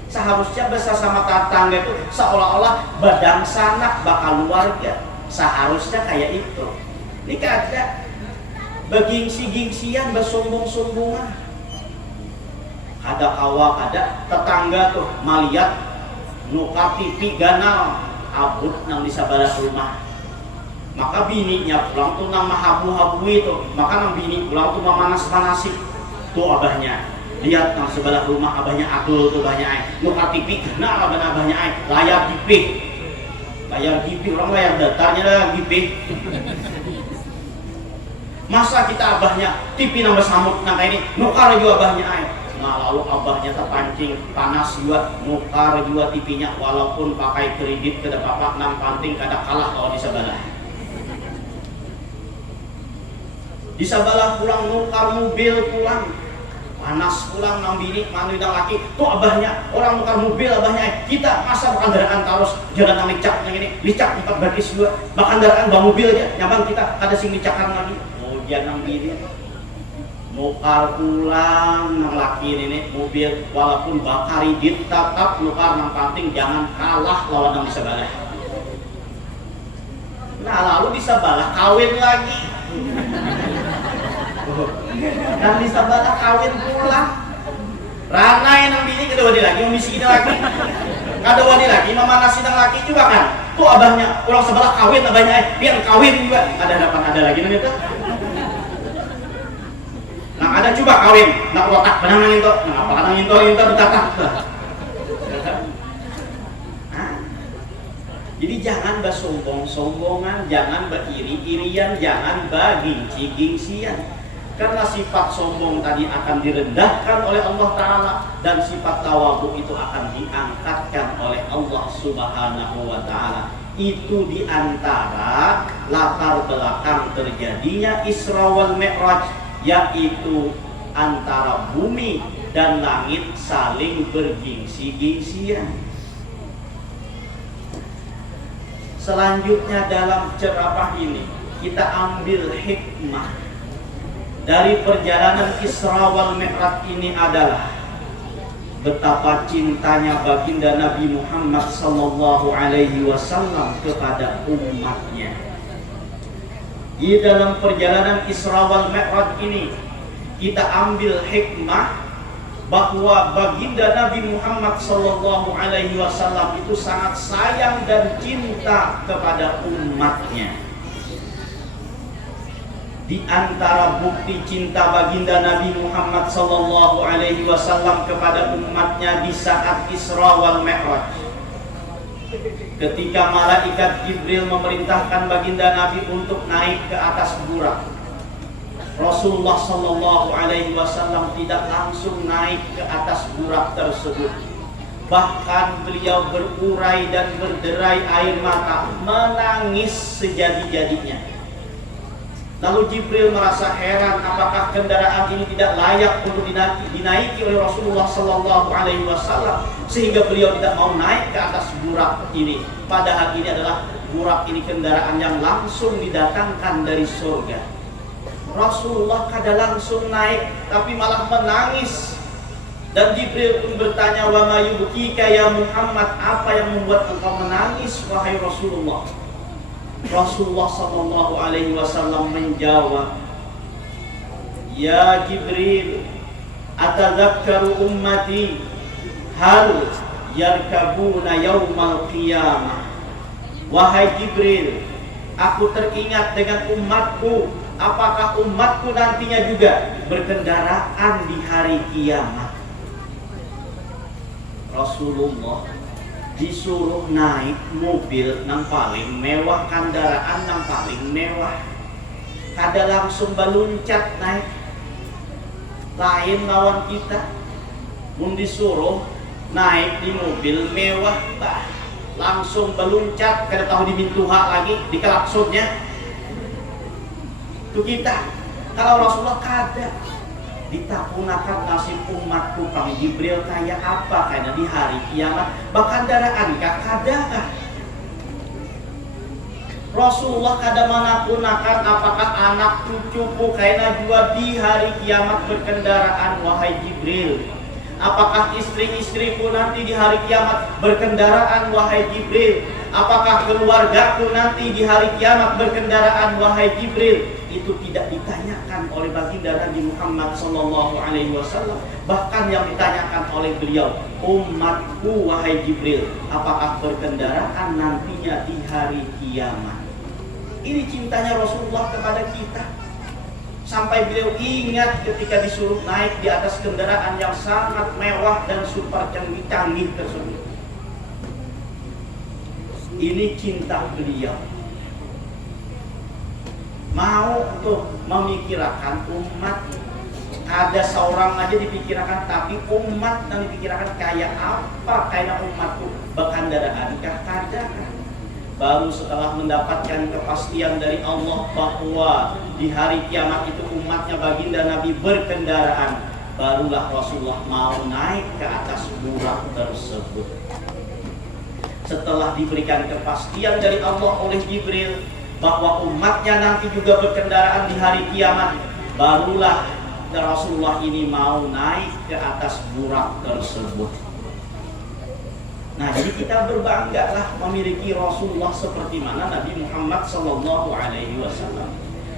Seharusnya bersama tetangga itu seolah-olah badang sanak bakal keluarga. Seharusnya kayak itu. Ini kada bergengsi-gengsian, bersombong-sombongan. Ada awak, ada tetangga tuh melihat nukar TV ganal abut nang di sabalah rumah. Maka bininya pulang tuh nang mahabu-habu itu, maka nang bini pulang tuh memanas-manasi tuh abahnya. Lihat nang sebelah rumah abahnya adul tuh banyak nukar TV ganal abahnya layar TV orang layar datarnya lah TV. Masa kita abahnya TV nang bersamut nang kayak ini nukar juga abahnya nah lalu abahnya terpancing panas juga nukar juga TV-nya walaupun pakai kredit kada apa nang panting kada kalah kalau di sabalah pulang nukar mobil pulang panas pulang nang bini manu nang laki tuh abahnya orang nukar mobil abahnya kita masa kendaraan terus jalan nang licak nang ini licak 4 baris juga kendaraan bawa mobil aja nyaman kita kada sing licakan lagi nang bini nukar pulang nang laki ini mobil walaupun bakari dit tetap nukar nang panting jangan kalah lawan nang disabalah. Nah lalu disabalah kawin lagi nang disabalah kawin pulang ranai nang bini kada wani lagi membisikin lagi kada wani lagi memanasi nang laki juga kan tuh abahnya orang sebelah kawin abahnya biar kawin juga ada lagi nang itu. Nah ada coba kawin, nak watak benang nang itu, nah apa nang itu bertatah. Jadi jangan bersombong-sombongan, jangan beriri-irian, jangan bergengsi-gengsian. Karena sifat sombong tadi akan direndahkan oleh Allah Ta'ala dan sifat tawadhu itu akan diangkatkan oleh Allah Subhanahu wa Ta'ala. Itu diantara latar belakang terjadinya Isra wal Mi'raj, yaitu antara bumi dan langit saling bergengsi-gengsian. Selanjutnya dalam ceramah ini kita ambil hikmah dari perjalanan Isra wal Mi'raj ini adalah betapa cintanya baginda Nabi Muhammad sallallahu alaihi wasallam kepada umatnya. Di dalam perjalanan Isra wal Mi'raj ini kita ambil hikmah bahwa baginda Nabi Muhammad sallallahu alaihi wasallam itu sangat sayang dan cinta kepada umatnya. Di antara bukti cinta baginda Nabi Muhammad sallallahu alaihi wasallam kepada umatnya di saat Isra wal Mi'raj, ketika malaikat Jibril memerintahkan baginda Nabi untuk naik ke atas burak, Rasulullah sallallahu alaihi wasallam tidak langsung naik ke atas burak tersebut. Bahkan beliau berurai dan berderai air mata, menangis sejadi-jadinya. Lalu Jibril merasa heran apakah kendaraan ini tidak layak untuk dinaiki oleh Rasulullah sallallahu alaihi wasallam sehingga beliau tidak mau naik ke atas burak ini. Padahal ini adalah burak ini kendaraan yang langsung didatangkan dari surga. Rasulullah kada langsung naik tapi malah menangis. Dan Jibril pun bertanya, "Wa ma yubkika ya Muhammad? Apa yang membuat engkau menangis wahai Rasulullah?" Rasulullah sallallahu alaihi wasallam menjawab, "Ya Jibril, atadzakkaru ummati hal yarkabuna yaumal qiyamah." Wahai Jibril, aku teringat dengan umatku. Apakah umatku nantinya juga berkendaraan di hari kiamat? Rasulullah disuruh naik mobil yang paling mewah, kendaraan yang paling mewah. Kada langsung baluncat naik. Lain lawan kita. Mun disuruh naik di mobil mewah, langsung baluncat, kada tahu dimintuha lagi di klaksonnya. Itu kita. Kalau Rasulullah kada ditapunakan nasib umatku pang Jibril kayak apa karena di hari kiamat bakandaraan kada. Rasulullah kada manapunakan apakah anak cucuku karena jua di hari kiamat berkendaraan wahai Jibril. Apakah istri-istriku nanti di hari kiamat berkendaraan wahai Jibril. Apakah keluargaku nanti di hari kiamat berkendaraan wahai Jibril. Itu tidak ditanyakan oleh baginda Nabi Muhammad SAW. Bahkan yang ditanyakan oleh beliau, umatku wahai Jibril, apakah berkendaraan nantinya di hari kiamat. Ini cintanya Rasulullah kepada kita. Sampai beliau ingat ketika disuruh naik di atas kendaraan yang sangat mewah dan super canggih tersebut. Ini cinta beliau. Mau untuk memikirkan umat. Ada seorang aja dipikirkan, tapi umat yang dipikirkan kayak apa kayak umatku berkendaraan kah kada. Baru setelah mendapatkan kepastian dari Allah bahwa di hari kiamat itu umatnya baginda Nabi berkendaraan, barulah Rasulullah mau naik ke atas burak tersebut. Setelah diberikan kepastian dari Allah oleh Jibril bahwa umatnya nanti juga berkendaraan di hari kiamat, barulah Rasulullah ini mau naik ke atas burak tersebut. Nah, jadi kita berbanggalah memiliki Rasulullah seperti mana Nabi Muhammad SAW.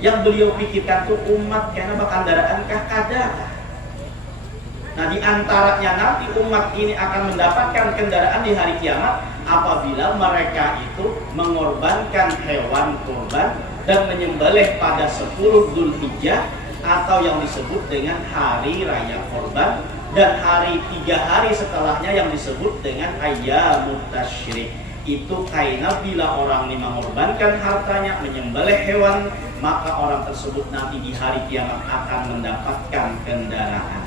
Yang beliau pikirkan tuh umat karena berkendaraan kah kada. Nah, di antaranya nanti umat ini akan mendapatkan kendaraan di hari kiamat apabila mereka itu mengorbankan hewan kurban dan menyembelih pada 10 Dzulhijjah atau yang disebut dengan hari raya kurban, dan 3 hari setelahnya yang disebut dengan ayyamut tasyrik. Itu karena bila orang ini mengorbankan hartanya, menyembelih hewan, maka orang tersebut nanti di hari kiamat akan mendapatkan kendaraan.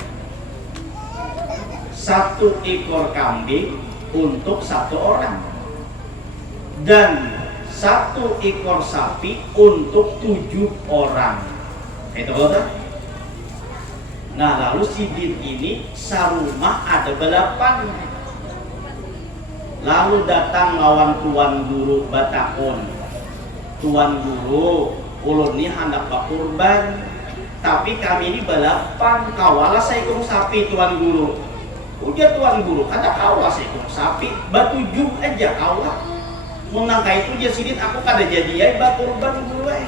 1 ekor kambing untuk 1 orang dan 1 ekor sapi untuk 7 orang. Itu betul? Nah, lalu sidin ini sarumah ada 8. Lalu datang lawan tuan guru batakon. Tuan guru, ulun ini hendak berkurban, tapi kami ini 8. Kawalah seekor sapi tuan guru. Ujar tuan guru, kata kawah seekor sapi, 7 aja kawah. Menangka itu dia sidin aku kada jadi ya berkurban gue.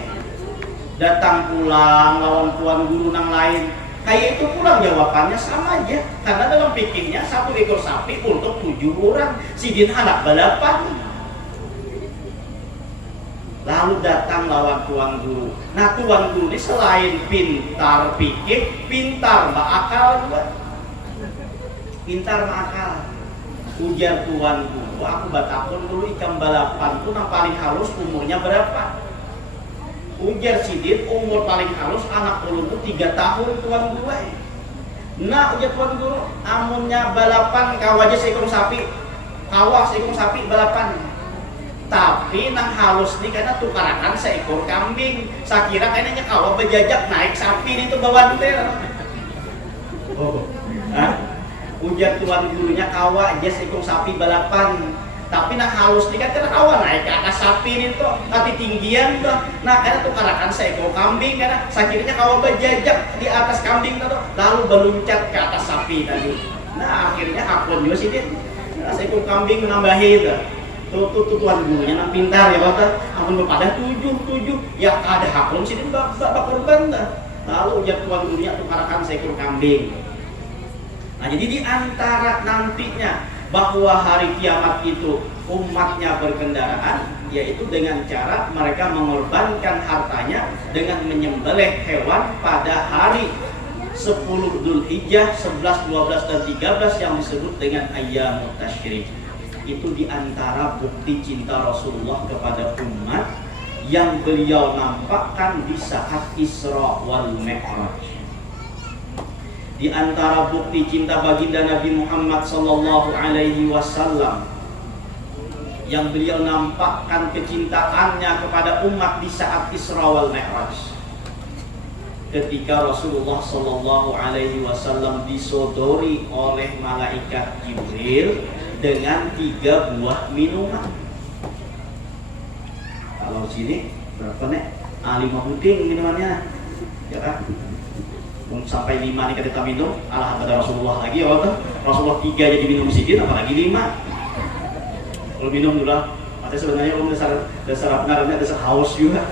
Datang pulang lawan tuan guru nang lain. Kayak itu pulang jawabannya sama aja, karena dalam pikirnya 1 ekor sapi untuk 7 orang, sidin anak 8. Lalu datang lawan tuan guru. Nah, tuan guru ini selain pintar pikir, pintar berakal juga. Pintar berakal. Ujar tuan guru, aku batakon dulu ikan balapan tuh yang paling halus umurnya berapa? Ujar sidin umur paling halus anak ulun tuh 3 tahun tuan guru. Nah, ujar tuan guru, amunnya balapan kawaja seekor sapi, kawah seekor sapi balapan. Tapi nang halus nih karena tukarakan seekor kambing. Saya kira kayaknya kawah berjajak naik sapi itu bawa del. Oh, ujar tuan gurunya kawah aja seekor sapi balapan. Tapi nak halus nih kan karena awan naik ke atas sapi ini tuh, tapi tinggian tuh. Nah, karena tukarakan seekor kambing karena sakitnya kawah berjajak di atas kambing tuh, lalu berluncat ke atas sapi tadi. Nah, akhirnya hakun juga sih dia. Nah, seekor kambing menambahi tuh. Tuh tuan gurunya nang pintar ya bapak. Amun berpada 7 ya ada hakun sih dia bak korban dah. Lalu ujar tuan gurunya tukarakan seekor kambing. Nah, jadi di antara nantinya bahwa hari kiamat itu umatnya berkendaraan, yaitu dengan cara mereka mengorbankan hartanya dengan menyembelih hewan pada hari 10 Dzulhijjah, 11, 12, dan 13 yang disebut dengan ayyamut tasyrik. Itu di antara bukti cinta Rasulullah kepada umat yang beliau nampakkan di saat Isra wal Mi'raj. Di antara bukti cinta baginda Nabi Muhammad SAW yang beliau nampakkan kecintaannya kepada umat di saat Isra wal Mi'raj. ketika Rasulullah Shallallahu Alaihi Wasallam disodori oleh malaikat Jibril dengan 3 buah minuman. Kalau sini berapa nih? 5 puting minumannya, ya kan? Sampai 5 nih kita minum. Allah kata Rasulullah lagi, ya Allah, Rasulullah 3 jadi minum sedikit, apalagi 5. Kalau minum dulu, artinya sebenarnya dasar apa namanya, dasar haus juga.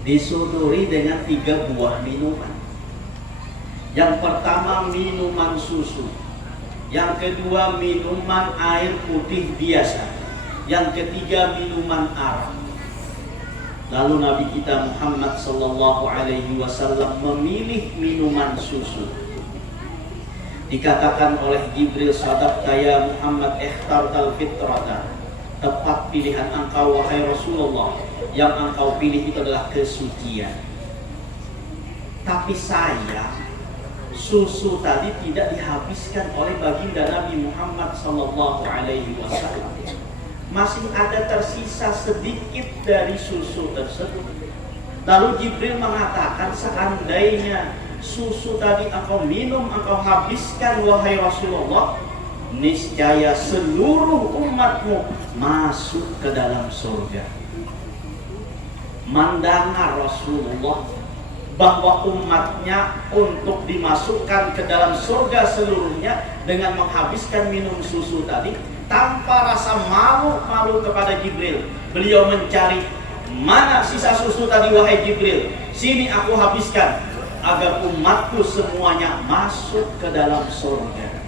Disodori dengan 3 buah minuman. Yang pertama minuman susu, yang kedua minuman air putih biasa, yang ketiga minuman arak. Lalu Nabi kita Muhammad Sallallahu Alaihi Wasallam memilih minuman susu. Dikatakan oleh Jibril, sadaqta ya Muhammad, ikhtartal fitrata, tepat pilihan engkau wahai Rasulullah. Yang engkau pilih itu adalah kesucian. Tapi saya, susu tadi tidak dihabiskan oleh baginda Nabi Muhammad Sallallahu Alaihi Wasallam. Masih ada tersisa sedikit dari susu tersebut. Lalu Jibril mengatakan, seandainya susu tadi engkau minum, engkau habiskan wahai Rasulullah, niscaya seluruh umatmu masuk ke dalam surga. Mendengar Rasulullah bahwa umatnya untuk dimasukkan ke dalam surga seluruhnya dengan menghabiskan minum susu tadi, tanpa rasa malu kepada Jibril, beliau mencari, mana sisa susu tadi wahai Jibril, sini aku habiskan agar umatku semuanya masuk ke dalam surga.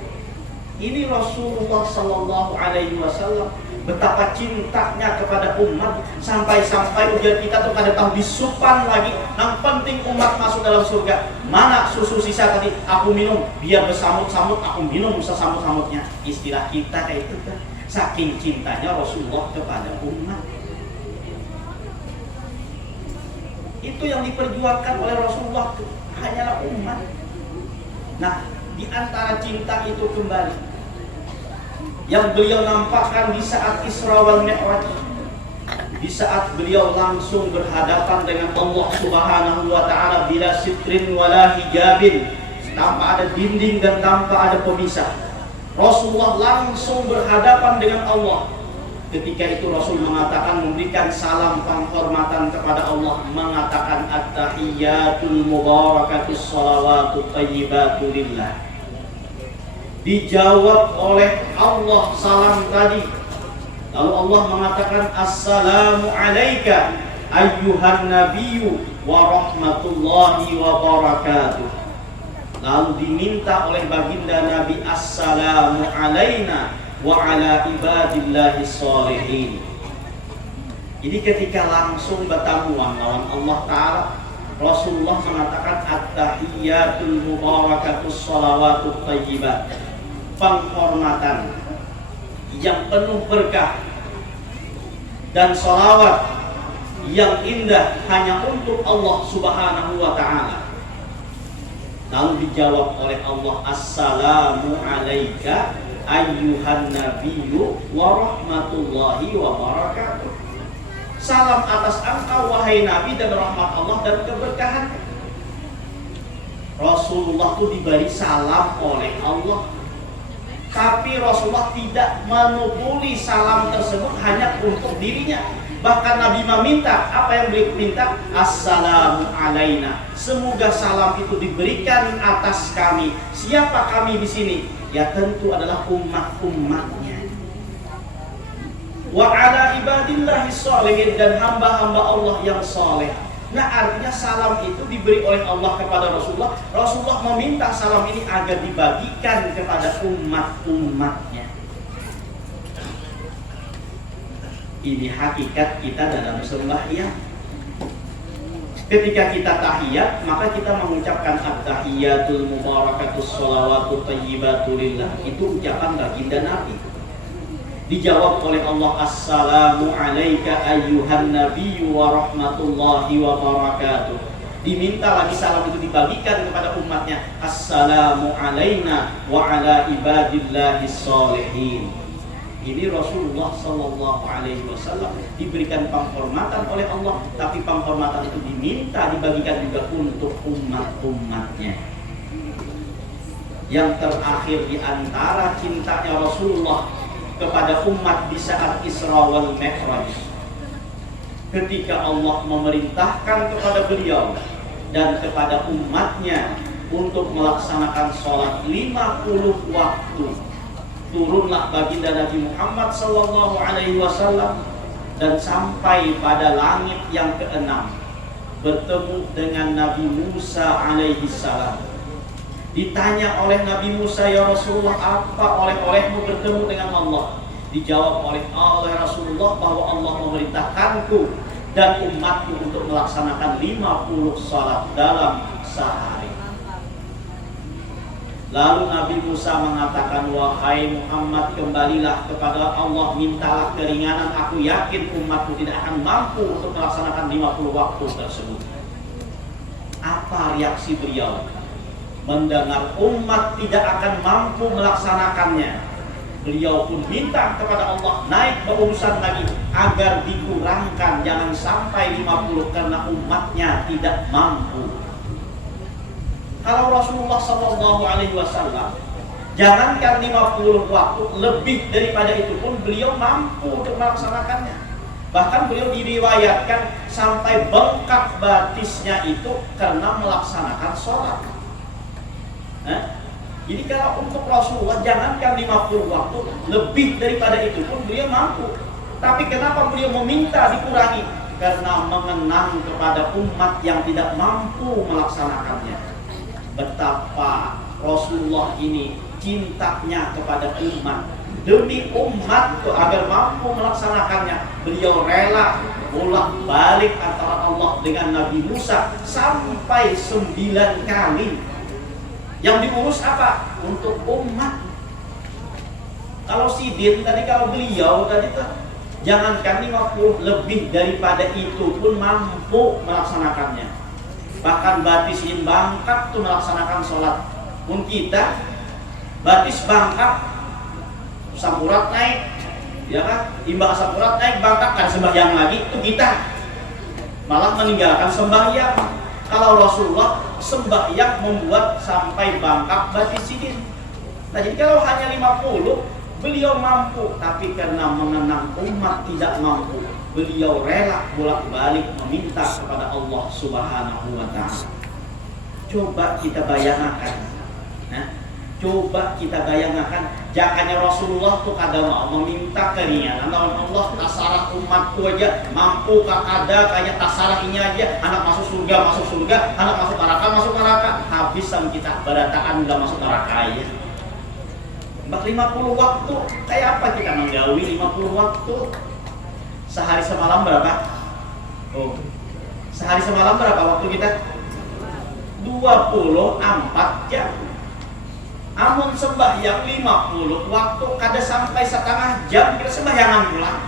Ini Rasulullah Sallallahu Alaihi Wasallam, betapa cintanya kepada umat, sampai-sampai ujian kita tuh pada tahu disupan lagi. Yang penting umat masuk dalam surga. Mana susu sisa tadi aku minum, biar bersamut-samut aku minum sesamut-samutnya. Istilah kita kayak itu kan. Saking cintanya Rasulullah kepada umat. Itu yang diperjuangkan oleh Rasulullah, hanyalah umat. Nah, di antara cinta itu kembali yang beliau nampakkan di saat Isra wal Mi'raj, di saat beliau langsung berhadapan dengan Allah Subhanahu wa taala bila sitrin wala hijabin, tanpa ada dinding dan tanpa ada pemisah. Rasulullah langsung berhadapan dengan Allah. Ketika itu Rasul mengatakan, memberikan salam penghormatan kepada Allah, mengatakan at-tahiyyatul mubarakatus shalawatut thayyibatu lillah. Dijawab oleh Allah salam tadi. Lalu Allah mengatakan, assalamu alayka ayyuhan nabiyyu wa rahmatullahi wa barakatuh. Lalu diminta oleh baginda Nabi, assalamu alayna wa ala ibadillahi sholihin. Jadi ketika langsung bertemu lawan Allah Ta'ala, Rasulullah mengatakan at-tahiyyatul mubarakatus shalawatut thayyibat, penghormatan yang penuh berkah dan sholawat yang indah hanya untuk Allah Subhanahu wa ta'ala. Lalu dijawab oleh Allah, assalamu alayka ayyuhan nabiyyu wa rahmatullahi wa barakatuh. Salam atas engkau wahai Nabi dan rahmat Allah dan keberkahan. Rasulullah itu diberi salam oleh Allah, tapi Rasulullah tidak menukuli salam tersebut hanya untuk dirinya. Bahkan Nabi meminta, apa yang beliau minta? Assalamu alaina. Semoga salam itu diberikan atas kami. Siapa kami di sini? Ya tentu adalah umat-umatnya. Wa ala ibadillahi sholihin, dan hamba-hamba Allah yang saleh. Nah, artinya salam itu diberi oleh Allah kepada Rasulullah. Rasulullah meminta salam ini agar dibagikan kepada umat-umatnya. Ini hakikat kita dalam sembahyang. Ketika kita tahiyat, maka kita mengucapkan at-tahiyyatul mubarakatus shalawatut thayyibatu lillah. Itu ucapan baginda Nabi. Dijawab oleh Allah, assalamu alayka ayyuhan nabiyyu wa rahmatullahi wa barakatuh. Diminta lagi salam itu dibagikan kepada umatnya. Assalamu alaina wa ala ibadillahis sholihin. Ini Rasulullah Sallallahu Alaihi Wasallam diberikan penghormatan oleh Allah, tapi penghormatan itu diminta dibagikan juga untuk umat-umatnya. Yang terakhir di antara cintanya Rasulullah kepada umat di saat Isra wal Mi'raj, ketika Allah memerintahkan kepada beliau dan kepada umatnya untuk melaksanakan sholat 50 waktu, turunlah baginda Nabi Muhammad Sallallahu Alaihi Wasallam dan sampai pada langit yang keenam bertemu dengan Nabi Musa alaihi salam. Ditanya oleh Nabi Musa, ya Rasulullah, apa oleh-olehmu bertemu dengan Allah? Dijawab oleh Rasulullah bahwa Allah memerintahkanku dan umatku untuk melaksanakan 50 salat dalam sehari. Lalu Nabi Musa mengatakan, wahai Muhammad, kembalilah kepada Allah, mintalah keringanan, aku yakin umatku tidak akan mampu untuk melaksanakan 50 waktu tersebut. Apa reaksi beliau? Mendengar umat tidak akan mampu melaksanakannya, beliau pun minta kepada Allah naik berurusan lagi agar dikurangkan, jangan sampai 50 karena umatnya tidak mampu. Kalau Rasulullah Sallallahu Alaihi Wasallam, jangankan 50 waktu, lebih daripada itu pun beliau mampu untuk melaksanakannya. Bahkan beliau diriwayatkan sampai bengkak batisnya itu karena melaksanakan sholat. Jadi kalau untuk Rasulullah, jangankan 50 waktu, lebih daripada itu pun beliau mampu. Tapi kenapa beliau meminta dikurangi? Karena mengenang kepada umat yang tidak mampu melaksanakannya. Betapa Rasulullah ini cintanya kepada umat. Demi umat agar mampu melaksanakannya, beliau rela bolak-balik antara Allah dengan Nabi Musa sampai 9 kali. Yang diurus apa? Untuk umat. Kalau Sidin tadi, kalau beliau tadi tuh, jangankan 50, lebih daripada itu pun mampu melaksanakannya. Bahkan batisin bangkak tuh melaksanakan sholat. Pun kita batis bangkak, samurat naik, ya kan? Imbang samurat naik, bangkak kan sembahyang lagi, itu kita malah meninggalkan sembahyang. Kalau Rasulullah sembahyang membuat sampai bangkak batisin. Nah, jadi kalau hanya 50 beliau mampu, tapi karena mengenang umat tidak mampu, beliau rela bolak-balik meminta kepada Allah Subhanahu wa Ta'ala. Coba kita bayangkan, coba kita bayangkan, jangannya Rasulullah tuh kadang mau meminta keringanan lawan Allah, tasarah umatku aja mampu ada kayak tasarah ini aja, anak masuk surga, anak masuk neraka, habisan kita berataan nggak masuk neraka aja. 50 waktu, kayak apa kita menggawi 50 waktu? Sehari semalam berapa? Sehari semalam berapa waktu kita? 24 jam. Amun sembahyang 50 waktu kada sampai setengah jam kita sembahyangan pulang.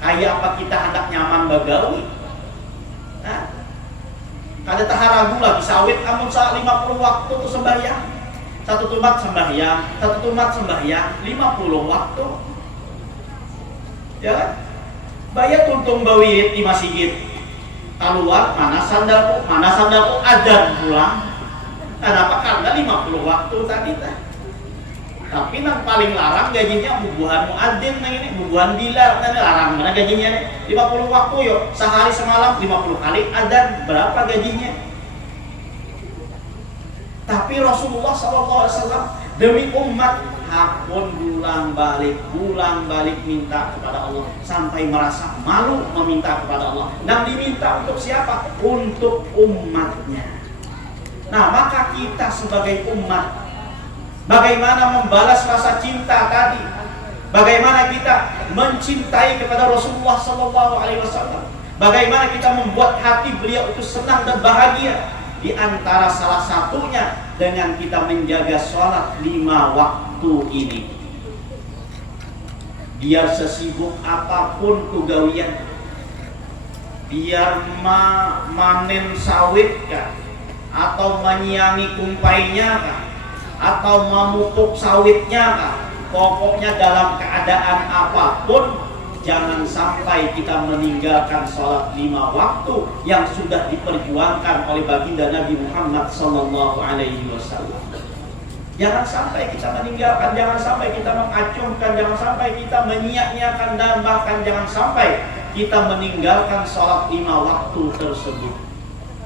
Kayak apa kita hendak nyaman bagawi? Kada taharagu lagi sawit amun 50 waktu tuh sembahyang. Satu tumat sembahyang 50 waktu. Ya kan? Bayar tuntung bawit di masjid. Keluar mana sandalku adzan pulang. Kenapa? Karena 50 waktu tadi teh. Tapi yang paling larang gajinya bubuhan muadzin nang ini, bubuhan bilal kan larang mana gajinya nih? 50 waktu yo, sehari semalam 50 kali adzan, berapa gajinya? Tapi Rasulullah SAW demi umat hakun bulang balik minta kepada Allah sampai merasa malu meminta kepada Allah. Nah, diminta untuk siapa? Untuk umatnya. Nah, maka kita sebagai umat, bagaimana membalas rasa cinta tadi? Bagaimana kita mencintai kepada Rasulullah SAW? Bagaimana kita membuat hati beliau itu senang dan bahagia? Di antara salah satunya dengan kita menjaga sholat 5 waktu ini. Biar sesibuk apapun kegawian, biar manen sawit kah, atau menyiangi kumpainya kah, atau memupuk sawitnya kah, pokoknya dalam keadaan apapun jangan sampai kita meninggalkan sholat 5 waktu yang sudah diperjuangkan oleh baginda Nabi Muhammad SAW. Jangan sampai kita meninggalkan, jangan sampai kita mengacungkan, jangan sampai kita menyia-nyiakan, dan bahkan jangan sampai kita meninggalkan sholat 5 waktu tersebut.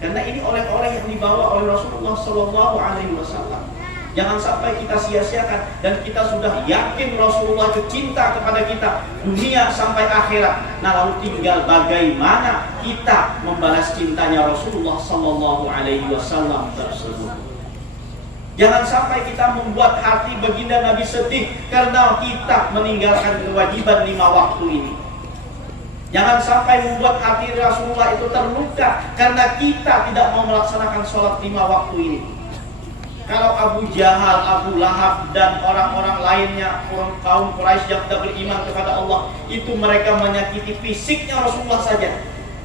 Karena ini oleh-oleh yang dibawa oleh Rasulullah SAW. Jangan sampai kita sia-siakan, dan kita sudah yakin Rasulullah itu cinta kepada kita dunia sampai akhirat. Nah, lalu tinggal bagaimana kita membalas cintanya Rasulullah SAW tersebut. Jangan sampai kita membuat hati baginda Nabi sedih karena kita meninggalkan kewajiban 5 waktu ini. Jangan sampai membuat hati Rasulullah itu terluka karena kita tidak mau melaksanakan sholat 5 waktu ini. Kalau Abu Jahal, Abu Lahab, dan orang-orang lainnya, kaum Quraisy yang tidak beriman kepada Allah, itu mereka menyakiti fisiknya Rasulullah saja.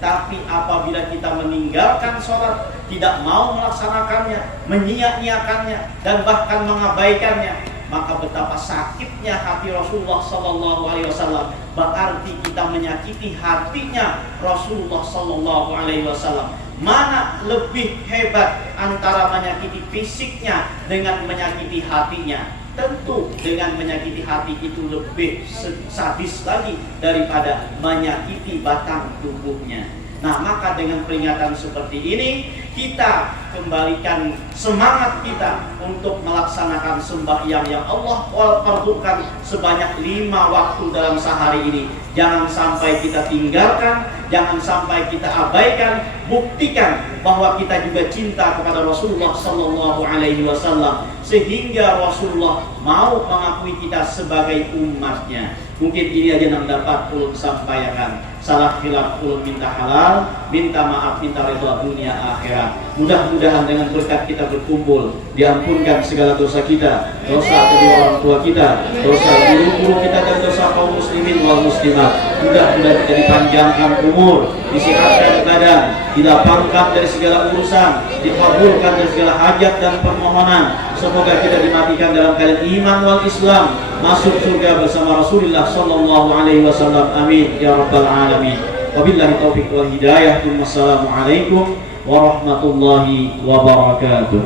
Tapi apabila kita meninggalkan sholat, tidak mau melaksanakannya, menyia-nyiakannya, dan bahkan mengabaikannya, maka betapa sakitnya hati Rasulullah SAW. Berarti kita menyakiti hatinya Rasulullah SAW. Mana lebih hebat antara menyakiti fisiknya dengan menyakiti hatinya? Tentu dengan menyakiti hati itu lebih sadis lagi daripada menyakiti batang tubuhnya. Nah, maka dengan peringatan seperti ini, kita kembalikan semangat kita untuk melaksanakan sembahyang yang Allah perlukan sebanyak 5 waktu dalam sehari ini. Jangan sampai kita tinggalkan, jangan sampai kita abaikan. Buktikan bahwa kita juga cinta kepada Rasulullah SAW, sehingga Rasulullah mau mengakui kita sebagai umatnya. Mungkin ini aja yang dapat ulun sampaikan. Salah khilaf ulun minta halal, minta maaf, minta ridha dunia akhirat. Mudah-mudahan dengan berkat kita berkumpul, diampunkan segala dosa kita, dosa kedua orang tua kita, dosa guru-guru kita, dan dosa kaum muslimin wal muslimat. Mudah-mudahan kita dipanjangkan umur, disehatkan badan, dilapangkan dari segala urusan, dikabulkan dari segala hajat dan permohonan. Semoga kita dimatikan dalam keadaan iman wal Islam, masuk surga bersama Rasulullah SAW. Amin ya rabbal alamin. Wabillahi taufiq wal hidayah. Wassalamualaikum warahmatullahi wabarakatuh.